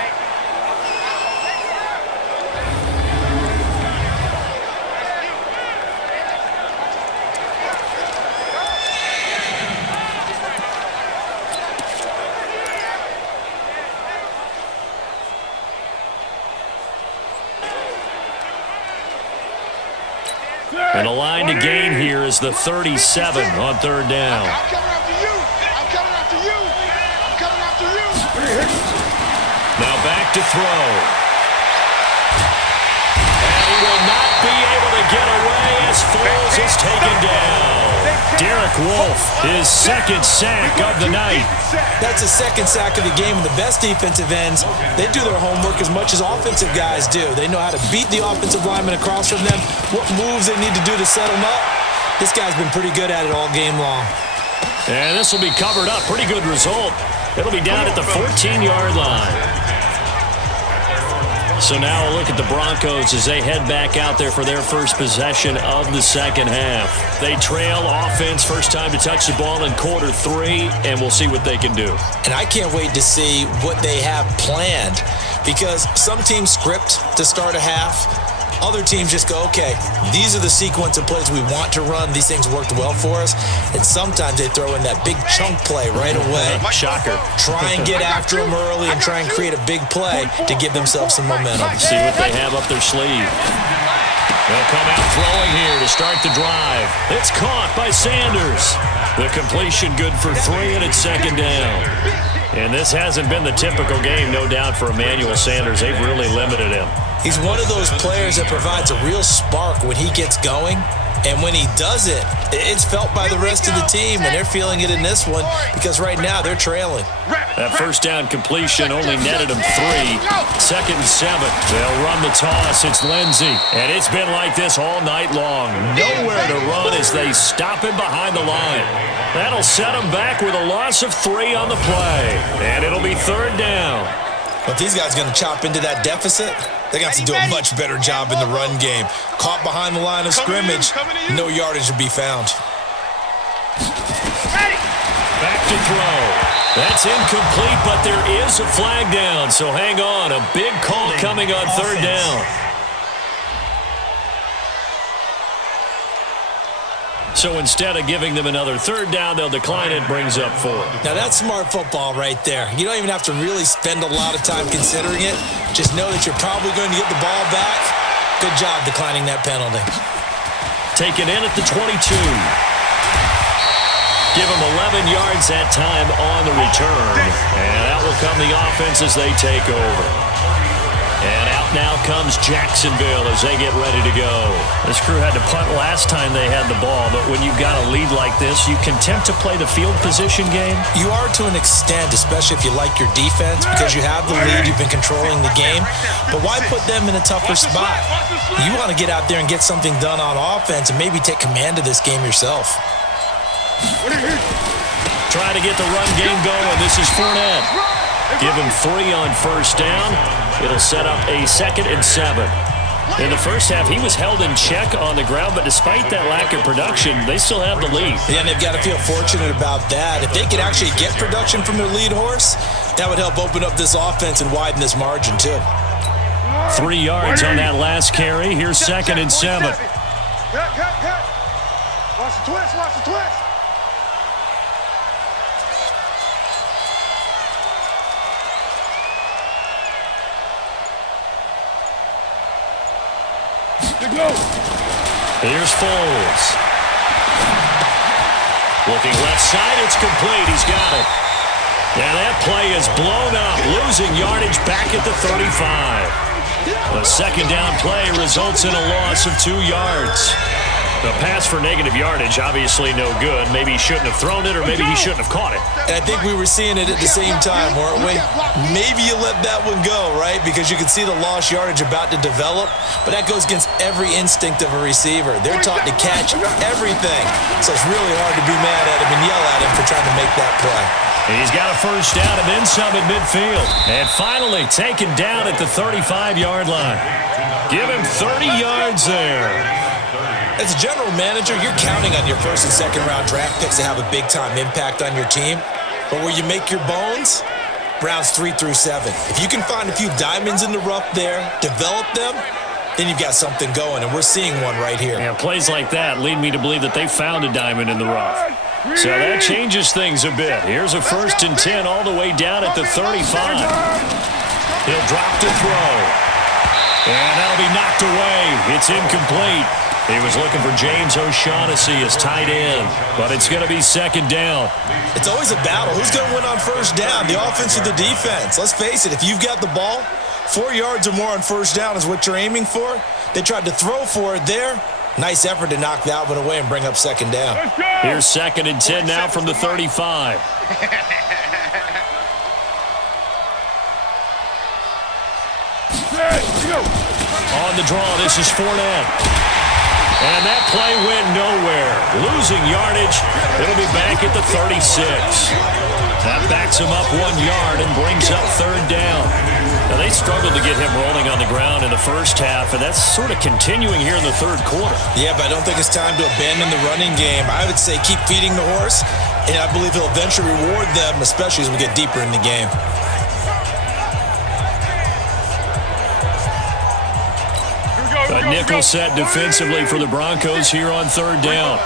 And the line to gain here is the 37 on third down. I'm coming after you. I'm coming after you. I'm coming after you. Now back to throw. And he will not be able to get away as Foles is taken down. Derek Wolfe, his second sack of the night. That's a second sack of the game, and the best defensive ends, they do their homework as much as offensive guys do. They know how to beat the offensive lineman across from them, what moves they need to do to set them up. This guy's been pretty good at it all game long. And this will be covered up. Pretty good result. It'll be down at the 14-yard line. So now we'll look at the Broncos as they head back out there for their first possession of the second half. They trail offense, first time to touch the ball in quarter 3, and we'll see what they can do. And I can't wait to see what they have planned, because some teams script to start a half. Other teams just go, okay, these are the sequence of plays we want to run. These things worked well for us. And sometimes they throw in that big chunk play right away. Shocker. Try and get after them early and try and create a big play to give themselves some momentum. See what they have up their sleeve. They'll come out throwing here to start the drive. It's caught by Sanders. The completion good for 3, and it's second down. And this hasn't been the typical game, no doubt, for Emmanuel Sanders. They've really limited him. He's one of those players that provides a real spark when he gets going. And when he does it, it's felt by the rest of the team, and they're feeling it in this one because right now they're trailing. That first down completion only netted him 3. Second and 7. They'll run the toss. It's Lindsey. And it's been like this all night long. Nowhere to run as they stop him behind the line. That'll set him back with a loss of 3 on the play. And it'll be third down. But these guys are going to chop into that deficit. They're going to have to do a much better job in the run game. Caught behind the line of scrimmage, no yardage to be found. Back to throw. That's incomplete, but there is a flag down, so hang on. A big call coming on third down. So instead of giving them another third down, they'll decline it, brings up 4. Now that's smart football right there. You don't even have to really spend a lot of time considering it. Just know that you're probably going to get the ball back. Good job declining that penalty. Taken in at the 22. Give them 11 yards that time on the return. And out will come the offense as they take over. And out now comes Jacksonville as they get ready to go. This crew had to punt last time they had the ball, but when you've got a lead like this, you content to play the field position game? You are to an extent, especially if you like your defense, because you have the lead, you've been controlling the game. But why put them in a tougher spot? You want to get out there and get something done on offense and maybe take command of this game yourself. Trying to get the run game going. This is Fournette. Give him 3 on first down. It'll set up a 2nd and 7. In the first half, he was held in check on the ground, but despite that lack of production, they still have the lead. Yeah, and they've got to feel fortunate about that. If they could actually get production from their lead horse, that would help open up this offense and widen this margin, too. 3 yards on that last carry. Here's 2nd and 7. Cut. Watch the twist, watch the twist. Here's Foles. Looking left side, it's complete. He's got it. And that play is blown up, losing yardage back at the 35. A second down play results in a loss of 2 yards. The pass for negative yardage, obviously no good. Maybe he shouldn't have thrown it, or maybe he shouldn't have caught it. And I think we were seeing it at the same time, weren't we? Maybe you let that one go, right? Because you can see the lost yardage about to develop, but that goes against every instinct of a receiver. They're taught to catch everything. So it's really hard to be mad at him and yell at him for trying to make that play. He's got a first down and then some at midfield. And finally taken down at the 35-yard line. Give him 30 yards there. As a general manager, you're counting on your first and second round draft picks to have a big-time impact on your team. But where you make your bones, rounds 3 through 7. If you can find a few diamonds in the rough there, develop them, then you've got something going, and we're seeing one right here. Yeah, plays like that lead me to believe that they found a diamond in the rough. So that changes things a bit. Here's a 1st and 10 all the way down at the 35. He'll drop to throw. And that'll be knocked away. It's incomplete. He was looking for James O'Shaughnessy as tight end, but it's going to be second down. It's always a battle. Who's going to win on first down, the offense or the defense? Let's face it, if you've got the ball, 4 yards or more on first down is what you're aiming for. They tried to throw for it there. Nice effort to knock that one away and bring up second down. Here's 2nd and 10 now from the 35. On the draw, this is Fournette. And that play went nowhere. Losing yardage. It'll be back at the 36. That backs him up 1 yard and brings up third down. Now, they struggled to get him rolling on the ground in the first half, and that's sort of continuing here in the third quarter. Yeah, but I don't think it's time to abandon the running game. I would say keep feeding the horse, and I believe he'll eventually reward them, especially as we get deeper in the game. A nickel set defensively for the Broncos here on third down.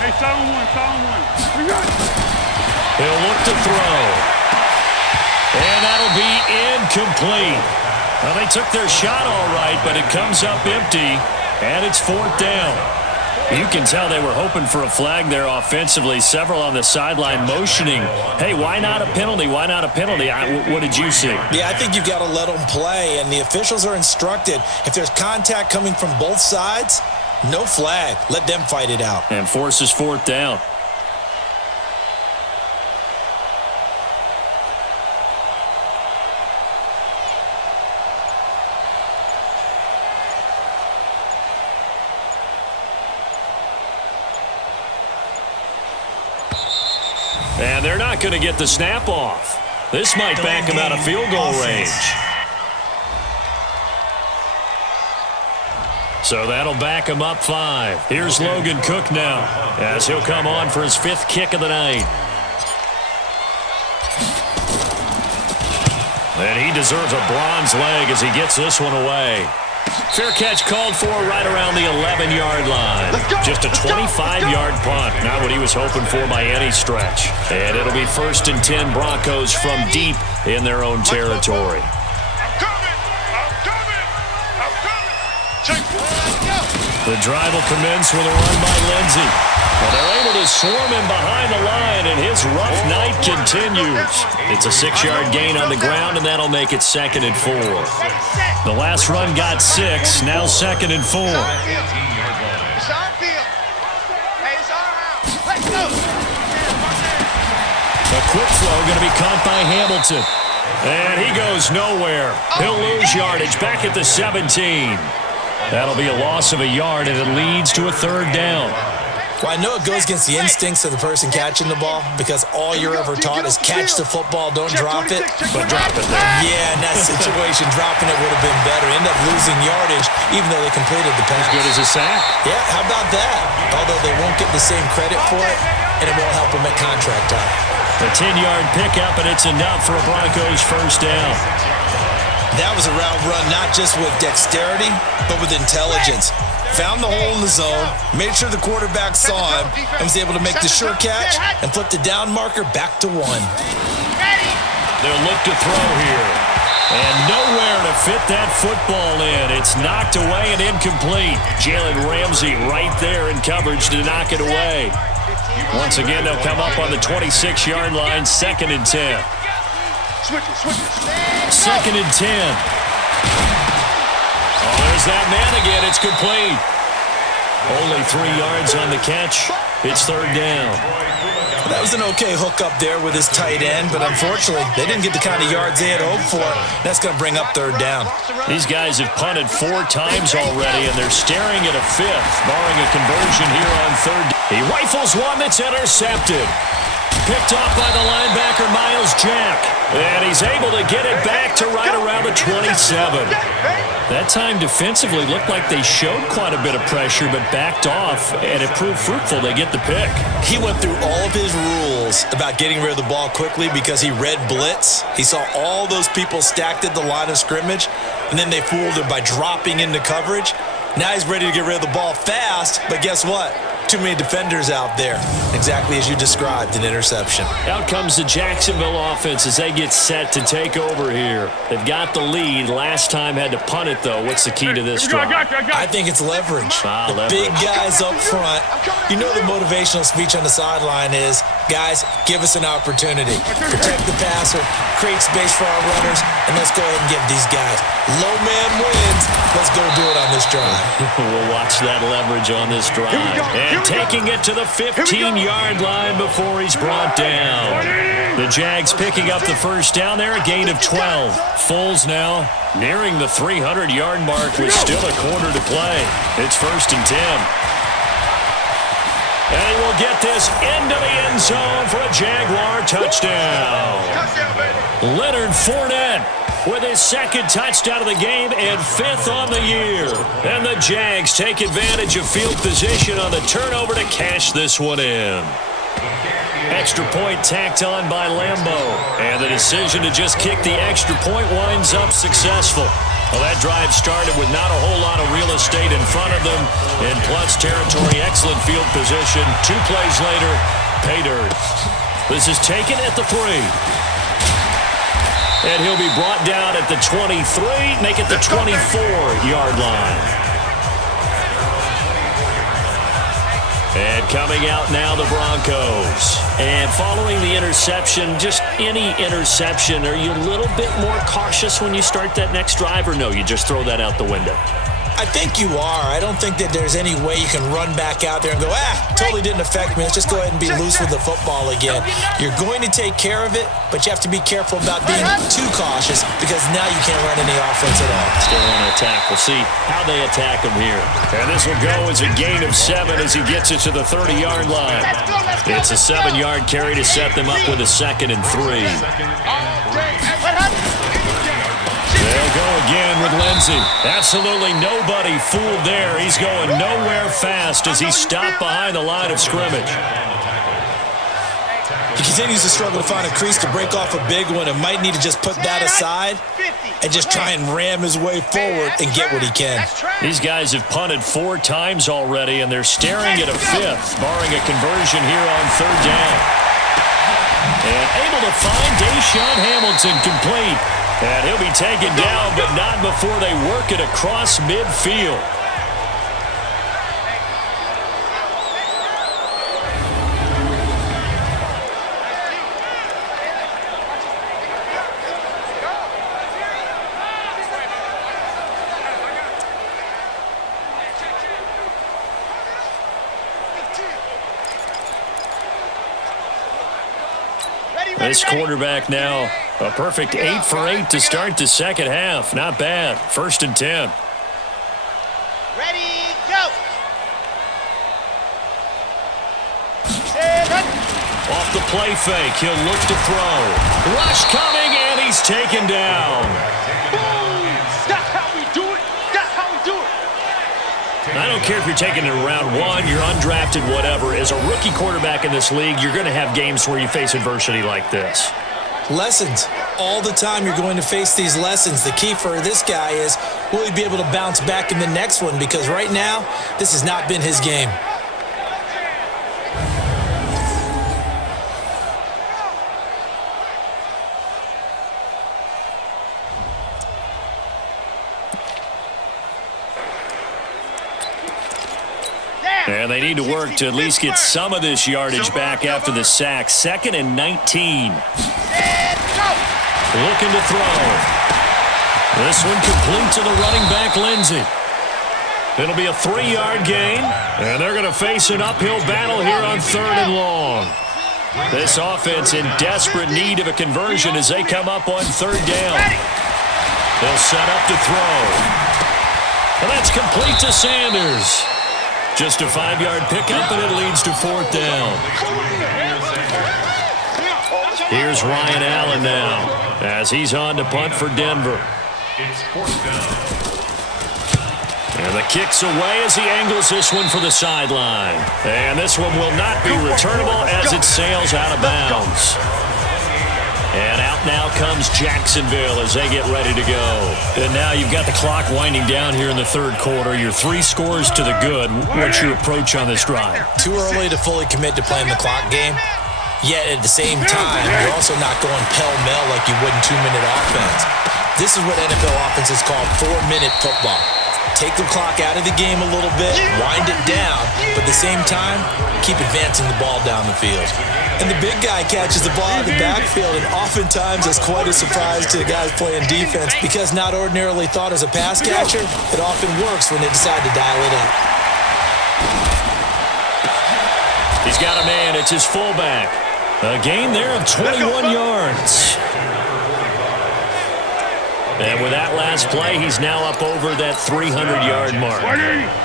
Hey, silent one. He'll look to throw. And that'll be incomplete. Well, they took their shot all right, but it comes up empty, and it's fourth down. You can tell they were hoping for a flag there offensively. Several on the sideline motioning, hey, why not a penalty? Why not a penalty? What did you see? Yeah, I think you've got to let them play, and the officials are instructed. If there's contact coming from both sides, no flag. Let them fight it out. And forces fourth down. And they're not going to get the snap off. This might back him out of field goal range. So that'll back him up 5. Here's Logan Cook now, as he'll come on for his 5th kick of the night. And he deserves a bronze leg as he gets this one away. Fair catch called for right around the 11-yard line. Just a 25-yard punt. Not what he was hoping for by any stretch. And it'll be 1st and 10 Broncos from deep in their own territory. The drive will commence with a run by Lindsey. Well, they're able to swarm him behind the line, and his rough night continues. It's a 6-yard gain on the ground, and that'll make it 2nd and 4. The last run got 6, now 2nd and 4. It's our field. Hey, it's our house. Let's go. A quick throw going to be caught by Hamilton. And he goes nowhere. He'll lose yardage back at the 17. That'll be a loss of a yard, and it leads to a 3rd down. Well, I know it goes against the instincts of the person catching the ball because all you're ever taught is catch the football, don't drop it. But drop it there. Yeah, in that situation, dropping it would have been better. End up losing yardage, even though they completed the pass. As good as a sack. Yeah, how about that? Although they won't get the same credit for it, and it won't help them at contract time. A 10-yard pickup, and it's enough for a Broncos 1st down. That was a route run not just with dexterity, but with intelligence. Found the hole in the zone, made sure the quarterback saw him, and was able to make the sure catch and flip the down marker back to 1. They'll look to throw here. And nowhere to fit that football in. It's knocked away and incomplete. Jalen Ramsey right there in coverage to knock it away. Once again, they'll come up on the 26-yard line, 2nd and 10. 2nd and 10. Oh, there's that man again. It's complete. Only 3 yards on the catch. It's 3rd down. That was an okay hook up there with his tight end, but unfortunately, they didn't get the kind of yards they had hoped for. That's going to bring up 3rd down. These guys have punted 4 times already, and they're staring at a 5th, barring a conversion here on 3rd. He rifles one that's intercepted. Picked off by the linebacker, Miles Jack. And he's able to get it back to right around the 27. That time defensively looked like they showed quite a bit of pressure, but backed off, and it proved fruitful. They get the pick. He went through all of his rules about getting rid of the ball quickly because he read blitz. He saw all those people stacked at the line of scrimmage, and then they fooled him by dropping into coverage. Now he's ready to get rid of the ball fast, but guess what? Too many defenders out there. Exactly as you described, an interception. Out comes the Jacksonville offense as they get set to take over here. They've got the lead. Last time had to punt it, though. What's the key to this drive? I think it's leverage. The big guys up front. You know the motivational speech on the sideline is, guys, give us an opportunity. Protect the passer, create space for our runners, and let's go ahead and give these guys. Low man wins. Let's go do it on this drive. We'll watch that leverage on this drive. And taking it to the 15-yard line before he's brought down. The Jags picking up the first down there, a gain of 12. Foles now nearing the 300-yard mark with still a quarter to play. It's 1st and 10. And he will get this into the end zone for a Jaguar touchdown. Leonard Fournette with his 2nd touchdown of the game and 5th on the year. And the Jags take advantage of field position on the turnover to cash this one in. Extra point tacked on by Lambeau. And the decision to just kick the extra point winds up successful. Well, that drive started with not a whole lot of real estate in front of them. In plus territory, excellent field position. 2 plays later, pay dirt. This is taken at the 3. And he'll be brought down at the 23, make it the 24-yard line. And coming out now, the Broncos. And following the interception, just any interception, are you a little bit more cautious when you start that next drive, or no, you just throw that out the window? I think you are. I don't think that there's any way you can run back out there and go, totally didn't affect me. Let's just go ahead and be loose with the football again. You're going to take care of it, but you have to be careful about being too cautious because now you can't run any offense at all. Still want to attack. We'll see how they attack him here. And this will go as a gain of 7 as he gets it to the 30-yard line. It's a 7-yard carry to set them up with a 2nd and 3. They'll go again with Lindsey. Absolutely nobody fooled there. He's going nowhere fast as he stopped behind the line of scrimmage. He continues to struggle to find a crease to break off a big one and might need to just put that aside and just try and ram his way forward and get what he can. These guys have punted 4 times already, and they're staring at a 5th, barring a conversion here on 3rd down. And able to find Deshaun Hamilton complete. And he'll be taken down, but not before they work it across midfield. This quarterback now, a perfect 8 for 8 to start the second half. Not bad. 1st and 10. Ready, go. Off the play fake, he'll look to throw. Rush coming, and he's taken down. That's how we do it. That's how we do it. I don't care if you're taking it in round 1, you're undrafted, whatever. As a rookie quarterback in this league, you're going to have games where you face adversity like this. Lessons. All the time you're going to face these lessons. The key for this guy is, will he be able to bounce back in the next one? Because right now, this has not been his game. And they need to work to at least get some of this yardage back after the sack. 2nd and 19. Looking to throw. This one complete to the running back, Lindsey. It'll be a 3-yard gain, and they're going to face an uphill battle here on 3rd and long. This offense in desperate need of a conversion as they come up on 3rd down. They'll set up to throw. And that's complete to Sanders. Just a 5-yard pickup, and it leads to 4th down. Here's Ryan Allen now as he's on to punt for Denver. It's 4th down. And the kick's away as he angles this one for the sideline. And this one will not be returnable as it sails out of bounds. And out now comes comes Jacksonville as they get ready to go. And now you've got the clock winding down here in the third quarter. You're 3 scores to the good. What's your approach on this drive? Too early to fully commit to playing the clock game. Yet at the same time, you're also not going pell-mell like you would in 2-minute offense. This is what NFL offenses call 4-minute football. Take the clock out of the game a little bit, wind it down, but at the same time, keep advancing the ball down the field. And the big guy catches the ball out of the backfield, and oftentimes it's quite a surprise to the guys playing defense because not ordinarily thought as a pass catcher, it often works when they decide to dial it up. He's got a man. It's his fullback. A gain there of 21 yards. And with that last play, he's now up over that 300-yard mark.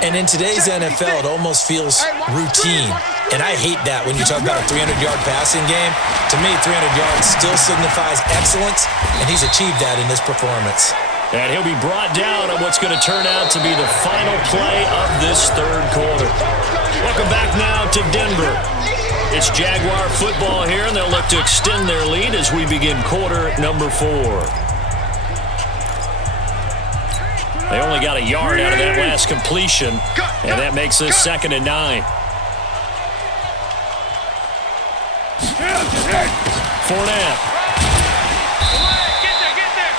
And in today's NFL, it almost feels routine. And I hate that when you talk about a 300-yard passing game. To me, 300 yards still signifies excellence, and he's achieved that in this performance. And he'll be brought down on what's going to turn out to be the final play of this third quarter. Welcome back now to Denver. It's Jaguar football here, and they'll look to extend their lead as we begin quarter number 4. They only got a yard out of that last completion, and that makes this 2nd and 9. Fournette.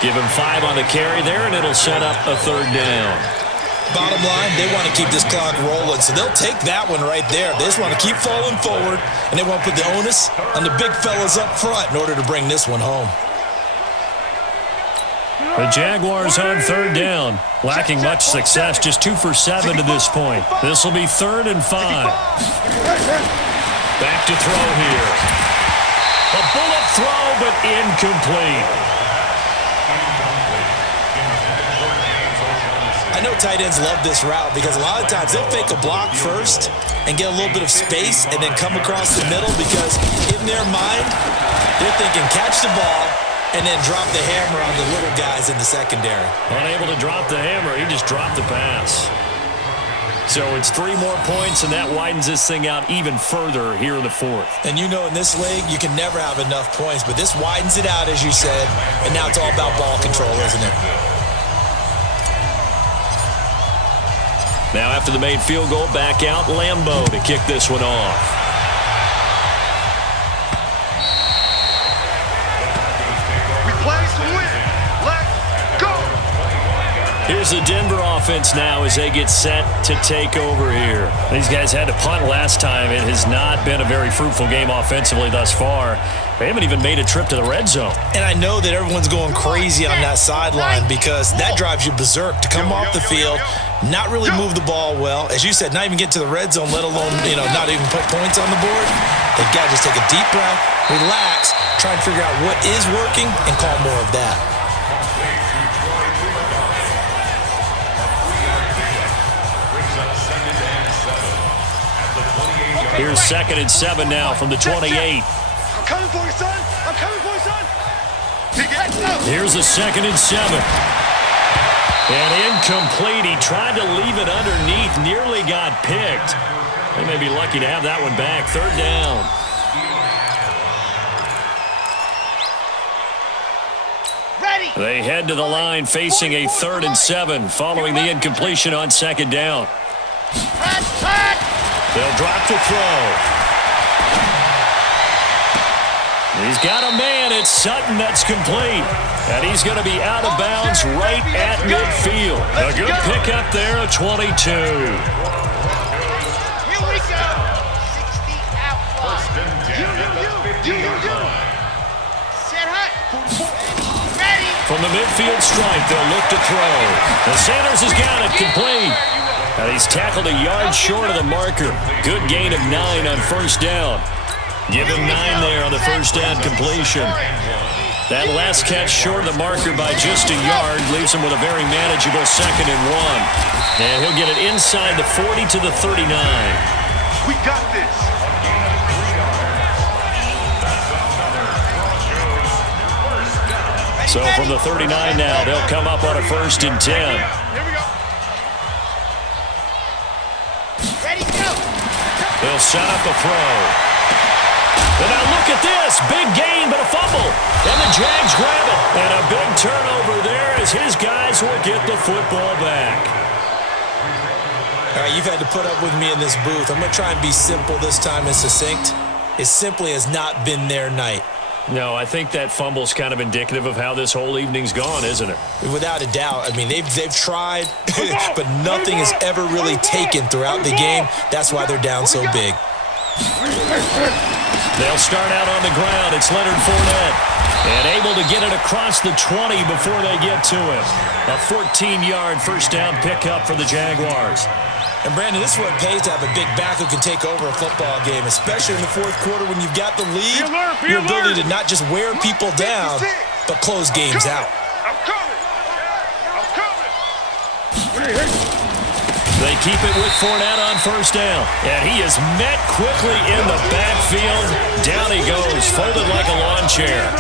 Give him 5 on the carry there, and it'll set up a 3rd down. Bottom line, they want to keep this clock rolling, so they'll take that one right there. They just want to keep falling forward, and they want to put the onus on the big fellas up front in order to bring this one home. The Jaguars on 3rd down, lacking much success, just 2 for 7 to this point. This will be 3rd and 5. Back to throw here. A bullet throw, but incomplete. I know tight ends love this route because a lot of times they'll fake a block first and get a little bit of space and then come across the middle because in their mind, they're thinking catch the ball and then drop the hammer on the little guys in the secondary. Unable to drop the hammer, he just dropped the pass. So it's 3 more points, and that widens this thing out even further here in the 4th. And you know in this league, you can never have enough points, but this widens it out, as you said, and now it's all about ball control, isn't it? Now after the made field goal, back out Lambeau to kick this one off. Here's the Denver offense now as they get set to take over here. These guys had to punt last time. It has not been a very fruitful game offensively thus far. They haven't even made a trip to the red zone. And I know that everyone's going crazy on that sideline because that drives you berserk to come off the field, not really move the ball well. As you said, not even get to the red zone, let alone, not even put points on the board. They've got to just take a deep breath, relax, try and figure out what is working and call more of that. Here's 2nd and 7 now from the 28. I'm coming for you, son. I'm coming for you, son. Here's a 2nd and 7. And incomplete. He tried to leave it underneath. Nearly got picked. They may be lucky to have that one back. 3rd down. Ready. They head to the line facing a 3rd and 7 following the incompletion on 2nd down. They'll drop the throw. He's got a man. It's Sutton that's complete. And he's going to be out of bounds right at midfield. A good pickup there, a 22. Here we go. 60 out wide. You. Set high. Ready. From the midfield stripe, they'll look to throw. And Sanders has got it complete. And he's tackled a yard short of the marker. Good gain of 9 on 1st down. Give him 9 there on the 1st down completion. That last catch short of the marker by just a yard leaves him with a very manageable 2nd and 1. And he'll get it inside the 40 to the 39. We got this. So from the 39 now, they'll come up on a 1st and 10. Here we go. Ready, go. They'll set up the throw. And now look at this. Big gain, but a fumble. And the Jags grab it. football back. All right, you've had to put up with me in this booth. I'm going to try and be simple this time and succinct. It simply has not been their night. No, I think that fumble's kind of indicative of how this whole evening's gone, isn't it? Without a doubt. I mean, they've tried, but nothing is ever really taken throughout the game. That's why they're down so big. They'll start out on the ground. It's Leonard Fournette. And able to get it across the 20 before they get to him. A 14-yard first down pickup for the Jaguars. And, Brandon, this is what it pays to have a big back who can take over a football game, especially in the fourth quarter when you've got the lead. Your ability to not just wear people down, but close games out. I'm coming. They keep it with Fournette on first down. And he is met quickly in the backfield. Down he goes, folded like a lawn chair.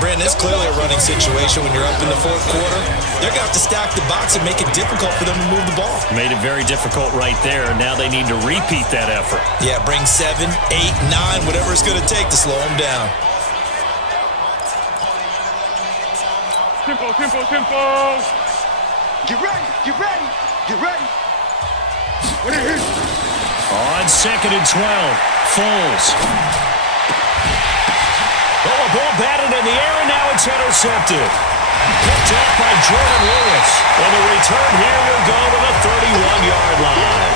Brandon, it's clearly a running situation when you're up in the fourth quarter. They're going to have to stack the box and make it difficult for them to move the ball. Made it very difficult right there. Now they need to repeat that effort. Yeah, bring 7, 8, 9, whatever it's going to take to slow them down. Tempo, tempo, tempo. Get ready, get ready, get ready. On 2nd and 12, Foles. Oh, a ball batted in the air, and now it's intercepted. Picked off by Jordan Lewis. And the return here will go to the 31-yard line.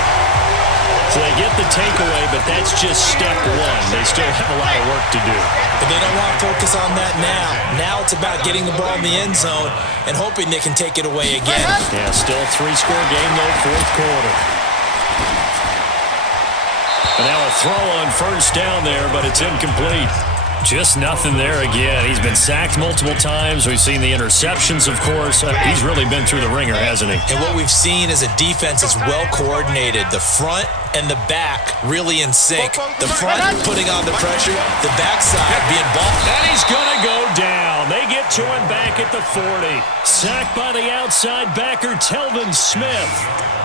So they get the takeaway, but that's just step one. They still have a lot of work to do. But they don't want to focus on that now. Now it's about getting the ball in the end zone and hoping they can take it away again. Yeah, still a 3-score game, though, fourth quarter. And now a throw on first down there, but it's incomplete. Just nothing there again. He's been sacked multiple times. We've seen the interceptions, of course. He's really been through the ringer, hasn't he? And what we've seen is a defense that's well coordinated. The front and the back really in sync. The front putting on the pressure, the backside being ball. And he's going to go down. They get to him back at the 40. Sacked by the outside backer, Telvin Smith.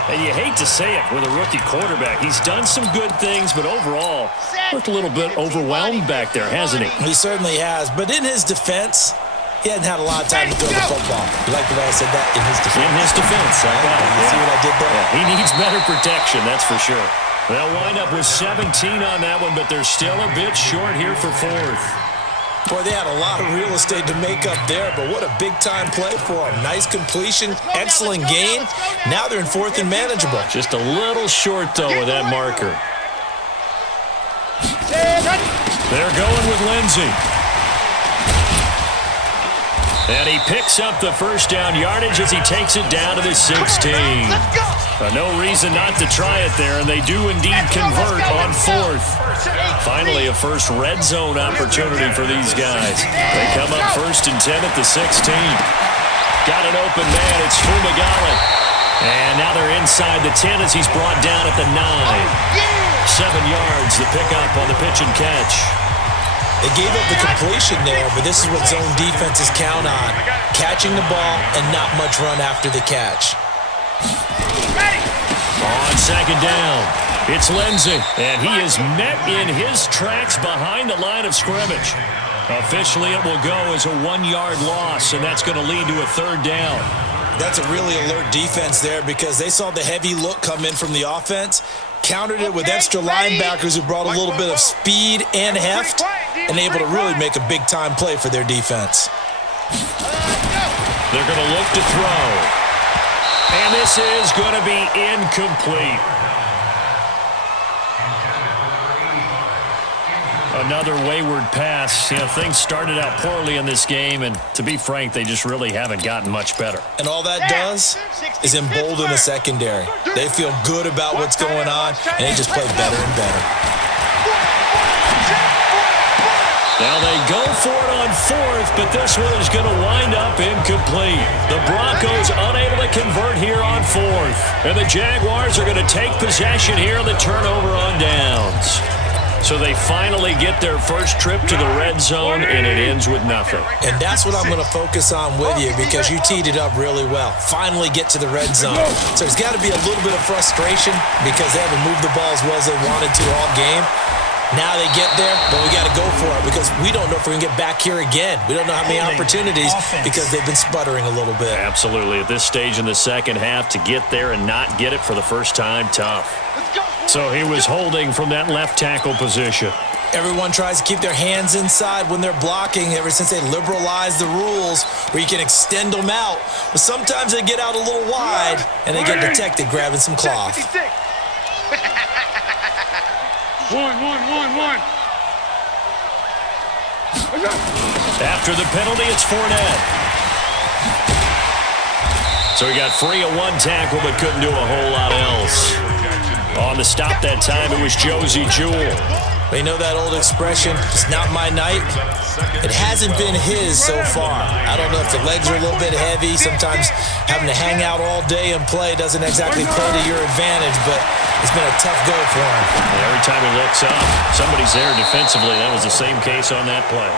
And you hate to say it with a rookie quarterback. He's done some good things, but overall, looked a little bit overwhelmed back there, hasn't he? He certainly has. But in his defense, he hadn't had a lot of time to throw the football. You like the way I said that? In his defense. In his defense, I got it. You see what I did there? Yeah, he needs better protection, that's for sure. They'll wind up with 17 on that one, but they're still a bit short here for fourth. Boy, they had a lot of real estate to make up there, but what a big-time play for them. Nice completion, excellent gain. Now they're in fourth and manageable. Just a little short, though, with that marker. They're going with Lindsey. And he picks up the first down yardage as he takes it down to the 16. No reason not to try it there, and they do indeed convert on fourth. Finally, a first red zone opportunity for these guys. They come up 1st and 10 at the 16. Got an open man. It's Fumagalli. And now they're inside the 10 as he's brought down at the 9. 7 yards, the pickup on the pitch and catch. They gave up the completion there, but this is what zone defenses count on. Catching the ball and not much run after the catch. On 2nd down, it's Lindsey, and he is met in his tracks behind the line of scrimmage. Officially, it will go as a 1-yard loss, and that's going to lead to a 3rd down. That's a really alert defense there because they saw the heavy look come in from the offense, countered it with extra linebackers who brought a little bit of speed and heft, and able to really make a big-time play for their defense. They're going to look to throw. And this is going to be incomplete. Another wayward pass. You know, things started out poorly in this game, and to be frank, they just really haven't gotten much better. And all that does is embolden the secondary. They feel good about what's going on, and they just play better and better. Now they go for it on fourth, but this one is going to wind up incomplete. The Broncos unable to convert here on fourth. And the Jaguars are going to take possession here on the turnover on downs. So they finally get their first trip to the red zone, and it ends with nothing. And that's what I'm going to focus on with you because you teed it up really well. Finally get to the red zone. So there's got to be a little bit of frustration because they haven't moved the ball as well as they wanted to all game. Now they get there, but we got to go for it because we don't know if we're going to get back here again. We don't know how many opportunities because they've been sputtering a little bit. Absolutely. At this stage in the second half, to get there and not get it for the first time, tough. So he was holding from that left tackle position. Everyone tries to keep their hands inside when they're blocking ever since they liberalized the rules where you can extend them out. But sometimes they get out a little wide and they get detected grabbing some cloth. One. After the penalty, it's Fournette. So he got free of one tackle but couldn't do a whole lot else. On the stop that time, it was Josie Jewell. They know that old expression, it's not my night. It hasn't been his so far. I don't know if the legs are a little bit heavy. Sometimes having to hang out all day and play doesn't exactly play to your advantage, but it's been a tough go for him. Every time he looks up, somebody's there defensively. That was the same case on that play.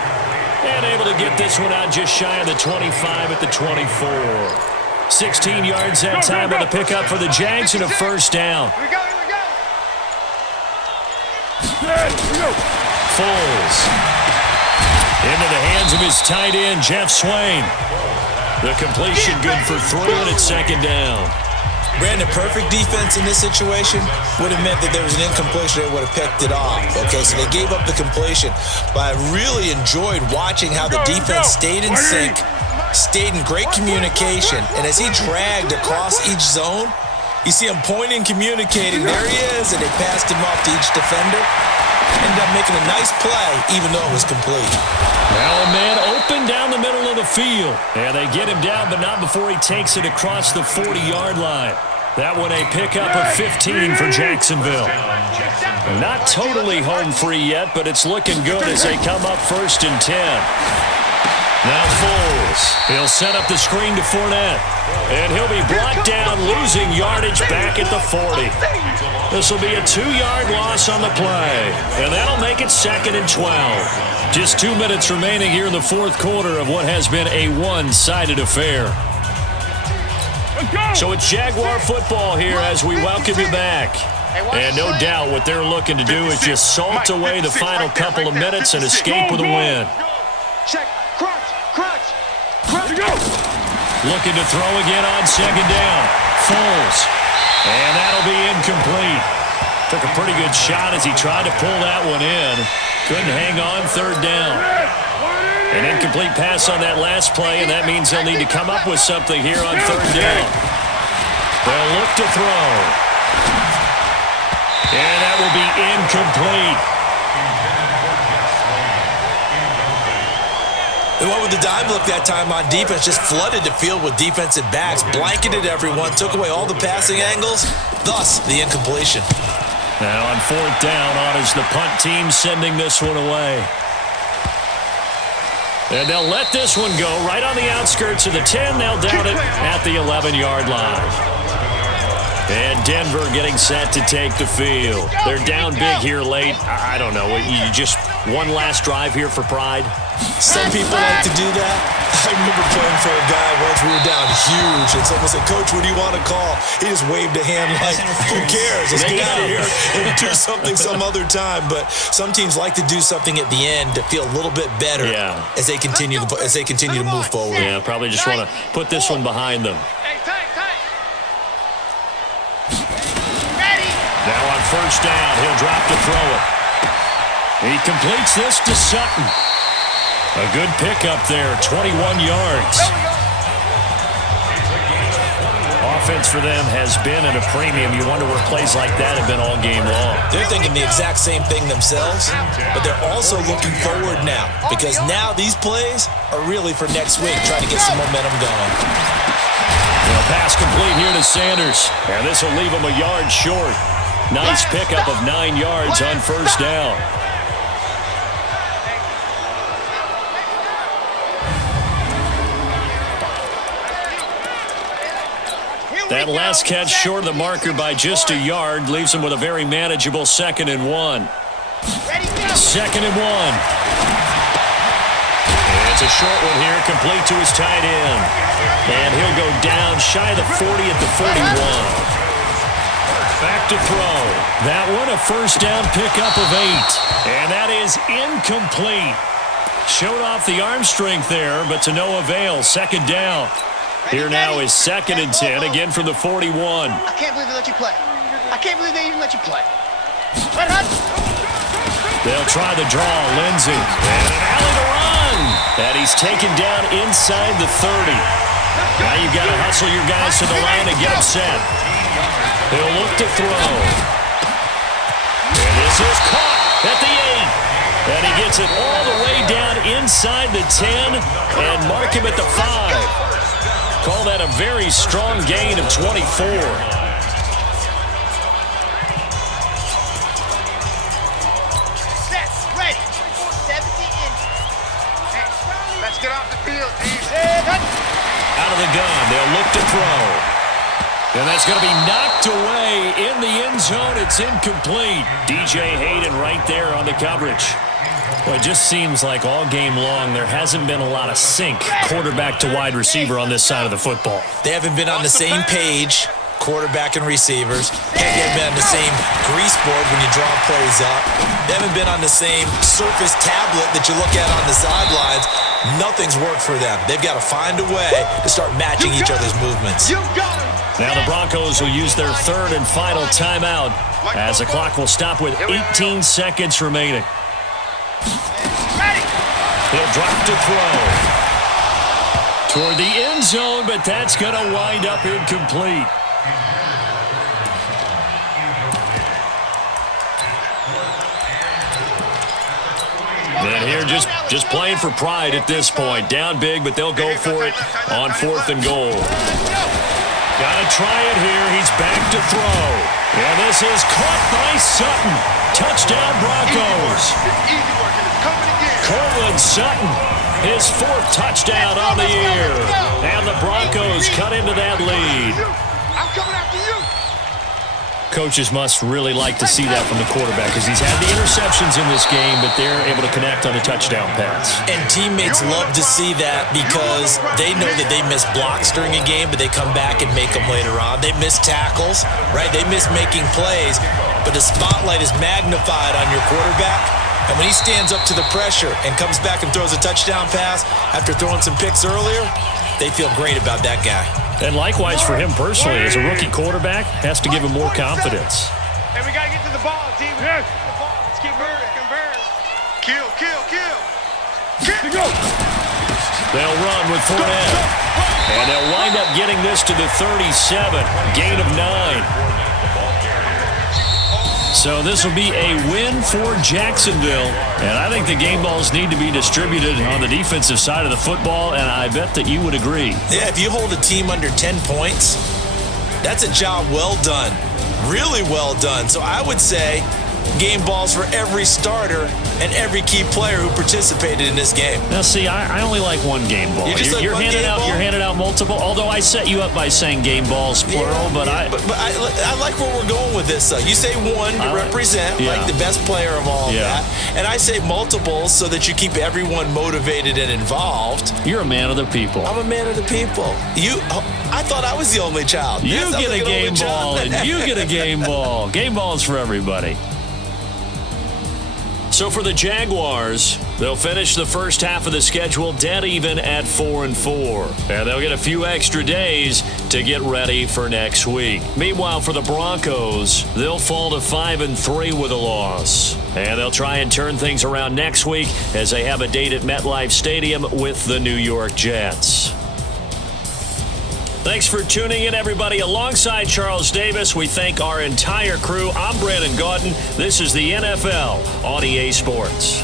And able to get this one out just shy of the 25 at the 24. 16 yards that time on the pickup for the Jags and a first down. Foles. Into the hands of his tight end, Jeff Swain. The completion good for 3 and it's second down. Brandon, perfect defense in this situation would have meant that there was an incompletion. They would have picked it off. Okay, so they gave up the completion. But I really enjoyed watching how the defense stayed in sync, stayed in great communication, and as he dragged across each zone, you see him pointing, communicating. There he is, and they passed him off to each defender. Ended up making a nice play, even though it was complete. Now a man open down the middle of the field. And they get him down, but not before he takes it across the 40-yard line. That one a pickup of 15 for Jacksonville. Not totally home free yet, but it's looking good as they come up 1st and 10. Now Foles. He'll set up the screen to Fournette. And he'll be brought down, losing yardage back at the 40. This will be a 2-yard loss on the play. And that'll make it 2nd and 12. Just 2 minutes remaining here in the fourth quarter of what has been a one-sided affair. So it's Jaguar football here as we welcome you back. And no doubt what they're looking to do is just salt away the final couple of minutes and escape with a win. Looking to throw again on second down. Foles. And that'll be incomplete. Took a pretty good shot as he tried to pull that one in. Couldn't hang on, 3rd down. An incomplete pass on that last play, and that means they'll need to come up with something here on 3rd down. They'll look to throw. And that will be incomplete. They went with the dime look that time on defense, just flooded the field with defensive backs, blanketed everyone, took away all the passing angles, thus the incompletion. Now on 4th down, on is the punt team sending this one away. And they'll let this one go right on the outskirts of the 10. They'll down it at the 11-yard line. And Denver getting set to take the field. They're down big here late. I don't know. You just one last drive here for pride? Some people like to do that. I remember playing for a guy once. We were down huge, and someone said, "Coach, what do you want to call?" He just waved a hand like, "Who cares? Let's get out of here and do something some other time." But some teams like to do something at the end to feel a little bit better as they continue to move forward. Yeah, probably just want to put this one behind them. Now on 1st down, he'll drop to throw it. He completes this to Sutton. A good pickup there, 21 yards. Offense for them has been at a premium. You wonder where plays like that have been all game long. They're thinking the exact same thing themselves, but they're also looking forward now because now these plays are really for next week, trying to get some momentum going. Pass complete here to Sanders, and this will leave him a yard short. Nice pickup of 9 yards on 1st down. That last catch short of the marker by just a yard leaves him with a very manageable 2nd and 1. 2nd and 1. It's a short one here, complete to his tight end. And he'll go down shy of the 40 at the 41. Back to throw. That one, a first down pickup of 8. And that is incomplete. Showed off the arm strength there, but to no avail. Second down. Here now is 2nd and 10, again from the 41. I can't believe they let you play. I can't believe they even let you play. They'll try the draw. Lindsey. And an alley to run. And he's taken down inside the 30. Now you've got to hustle your guys to the line and get them set. He'll look to throw. And this is caught at the 8. And he gets it all the way down inside the 10 and mark him at the 5. Call that a very strong gain of 24. Set, ready. 70 inches. Let's get off the field, G. Out of the gun, they'll look to throw. And that's going to be knocked away in the end zone. It's incomplete. DJ Hayden right there on the coverage. Well, it just seems like all game long there hasn't been a lot of sync quarterback to wide receiver on this side of the football. They haven't been on the same page, quarterback and receivers. They haven't been on the same grease board when you draw plays up. They haven't been on the same surface tablet that you look at on the sidelines. Nothing's worked for them. They've got to find a way to start matching each other's movements. Now the Broncos will use their 3rd and final timeout as the clock will stop with 18 seconds remaining. He'll drop to throw. Toward the end zone, but that's going to wind up incomplete. And here just playing for pride at this point. Down big, but they'll go for it on 4th and goal. Got to try it here. He's back to throw. And this is caught by Sutton. Touchdown Broncos. Cortland Sutton, his 4th touchdown on the year. And the Broncos cut into that lead. I'm coming after you. Coaches must really like to see that from the quarterback because he's had the interceptions in this game, but they're able to connect on the touchdown pass. And teammates love to see that because they know that they miss blocks during a game, but they come back and make them later on. They miss tackles, right? They miss making plays, but the spotlight is magnified on your quarterback. And when he stands up to the pressure and comes back and throws a touchdown pass after throwing some picks earlier, they feel great about that guy. And likewise for him personally, as a rookie quarterback, has to give him more confidence. Hey, we got to get to the ball, team. Yes. The ball. Let's keep moving. Kill. They'll run with Fournette. And they'll wind up getting this to the 37. Gain of 9. So this will be a win for Jacksonville. And I think the game balls need to be distributed on the defensive side of the football, and I bet that you would agree. Yeah, if you hold a team under 10 points, that's a job well done. Really well done. So I would say game balls for every starter and every key player who participated in this game. Now, see, I only like one game ball. You're handing out multiple, although I set you up by saying game balls, plural, but I like where we're going with this, though. You say one to represent, like the best player of all of that, and I say multiples so that you keep everyone motivated and involved. You're a man of the people. I'm a man of the people. I thought I was the only child. You get a game ball, and you get a game ball. Game balls for everybody. So for the Jaguars, they'll finish the first half of the schedule dead even at 4-4. And they'll get a few extra days to get ready for next week. Meanwhile, for the Broncos, they'll fall to 5-3 with a loss. And they'll try and turn things around next week as they have a date at MetLife Stadium with the New York Jets. Thanks for tuning in, everybody. Alongside Charles Davis, we thank our entire crew. I'm Brandon Gaudin. This is the NFL on EA Sports.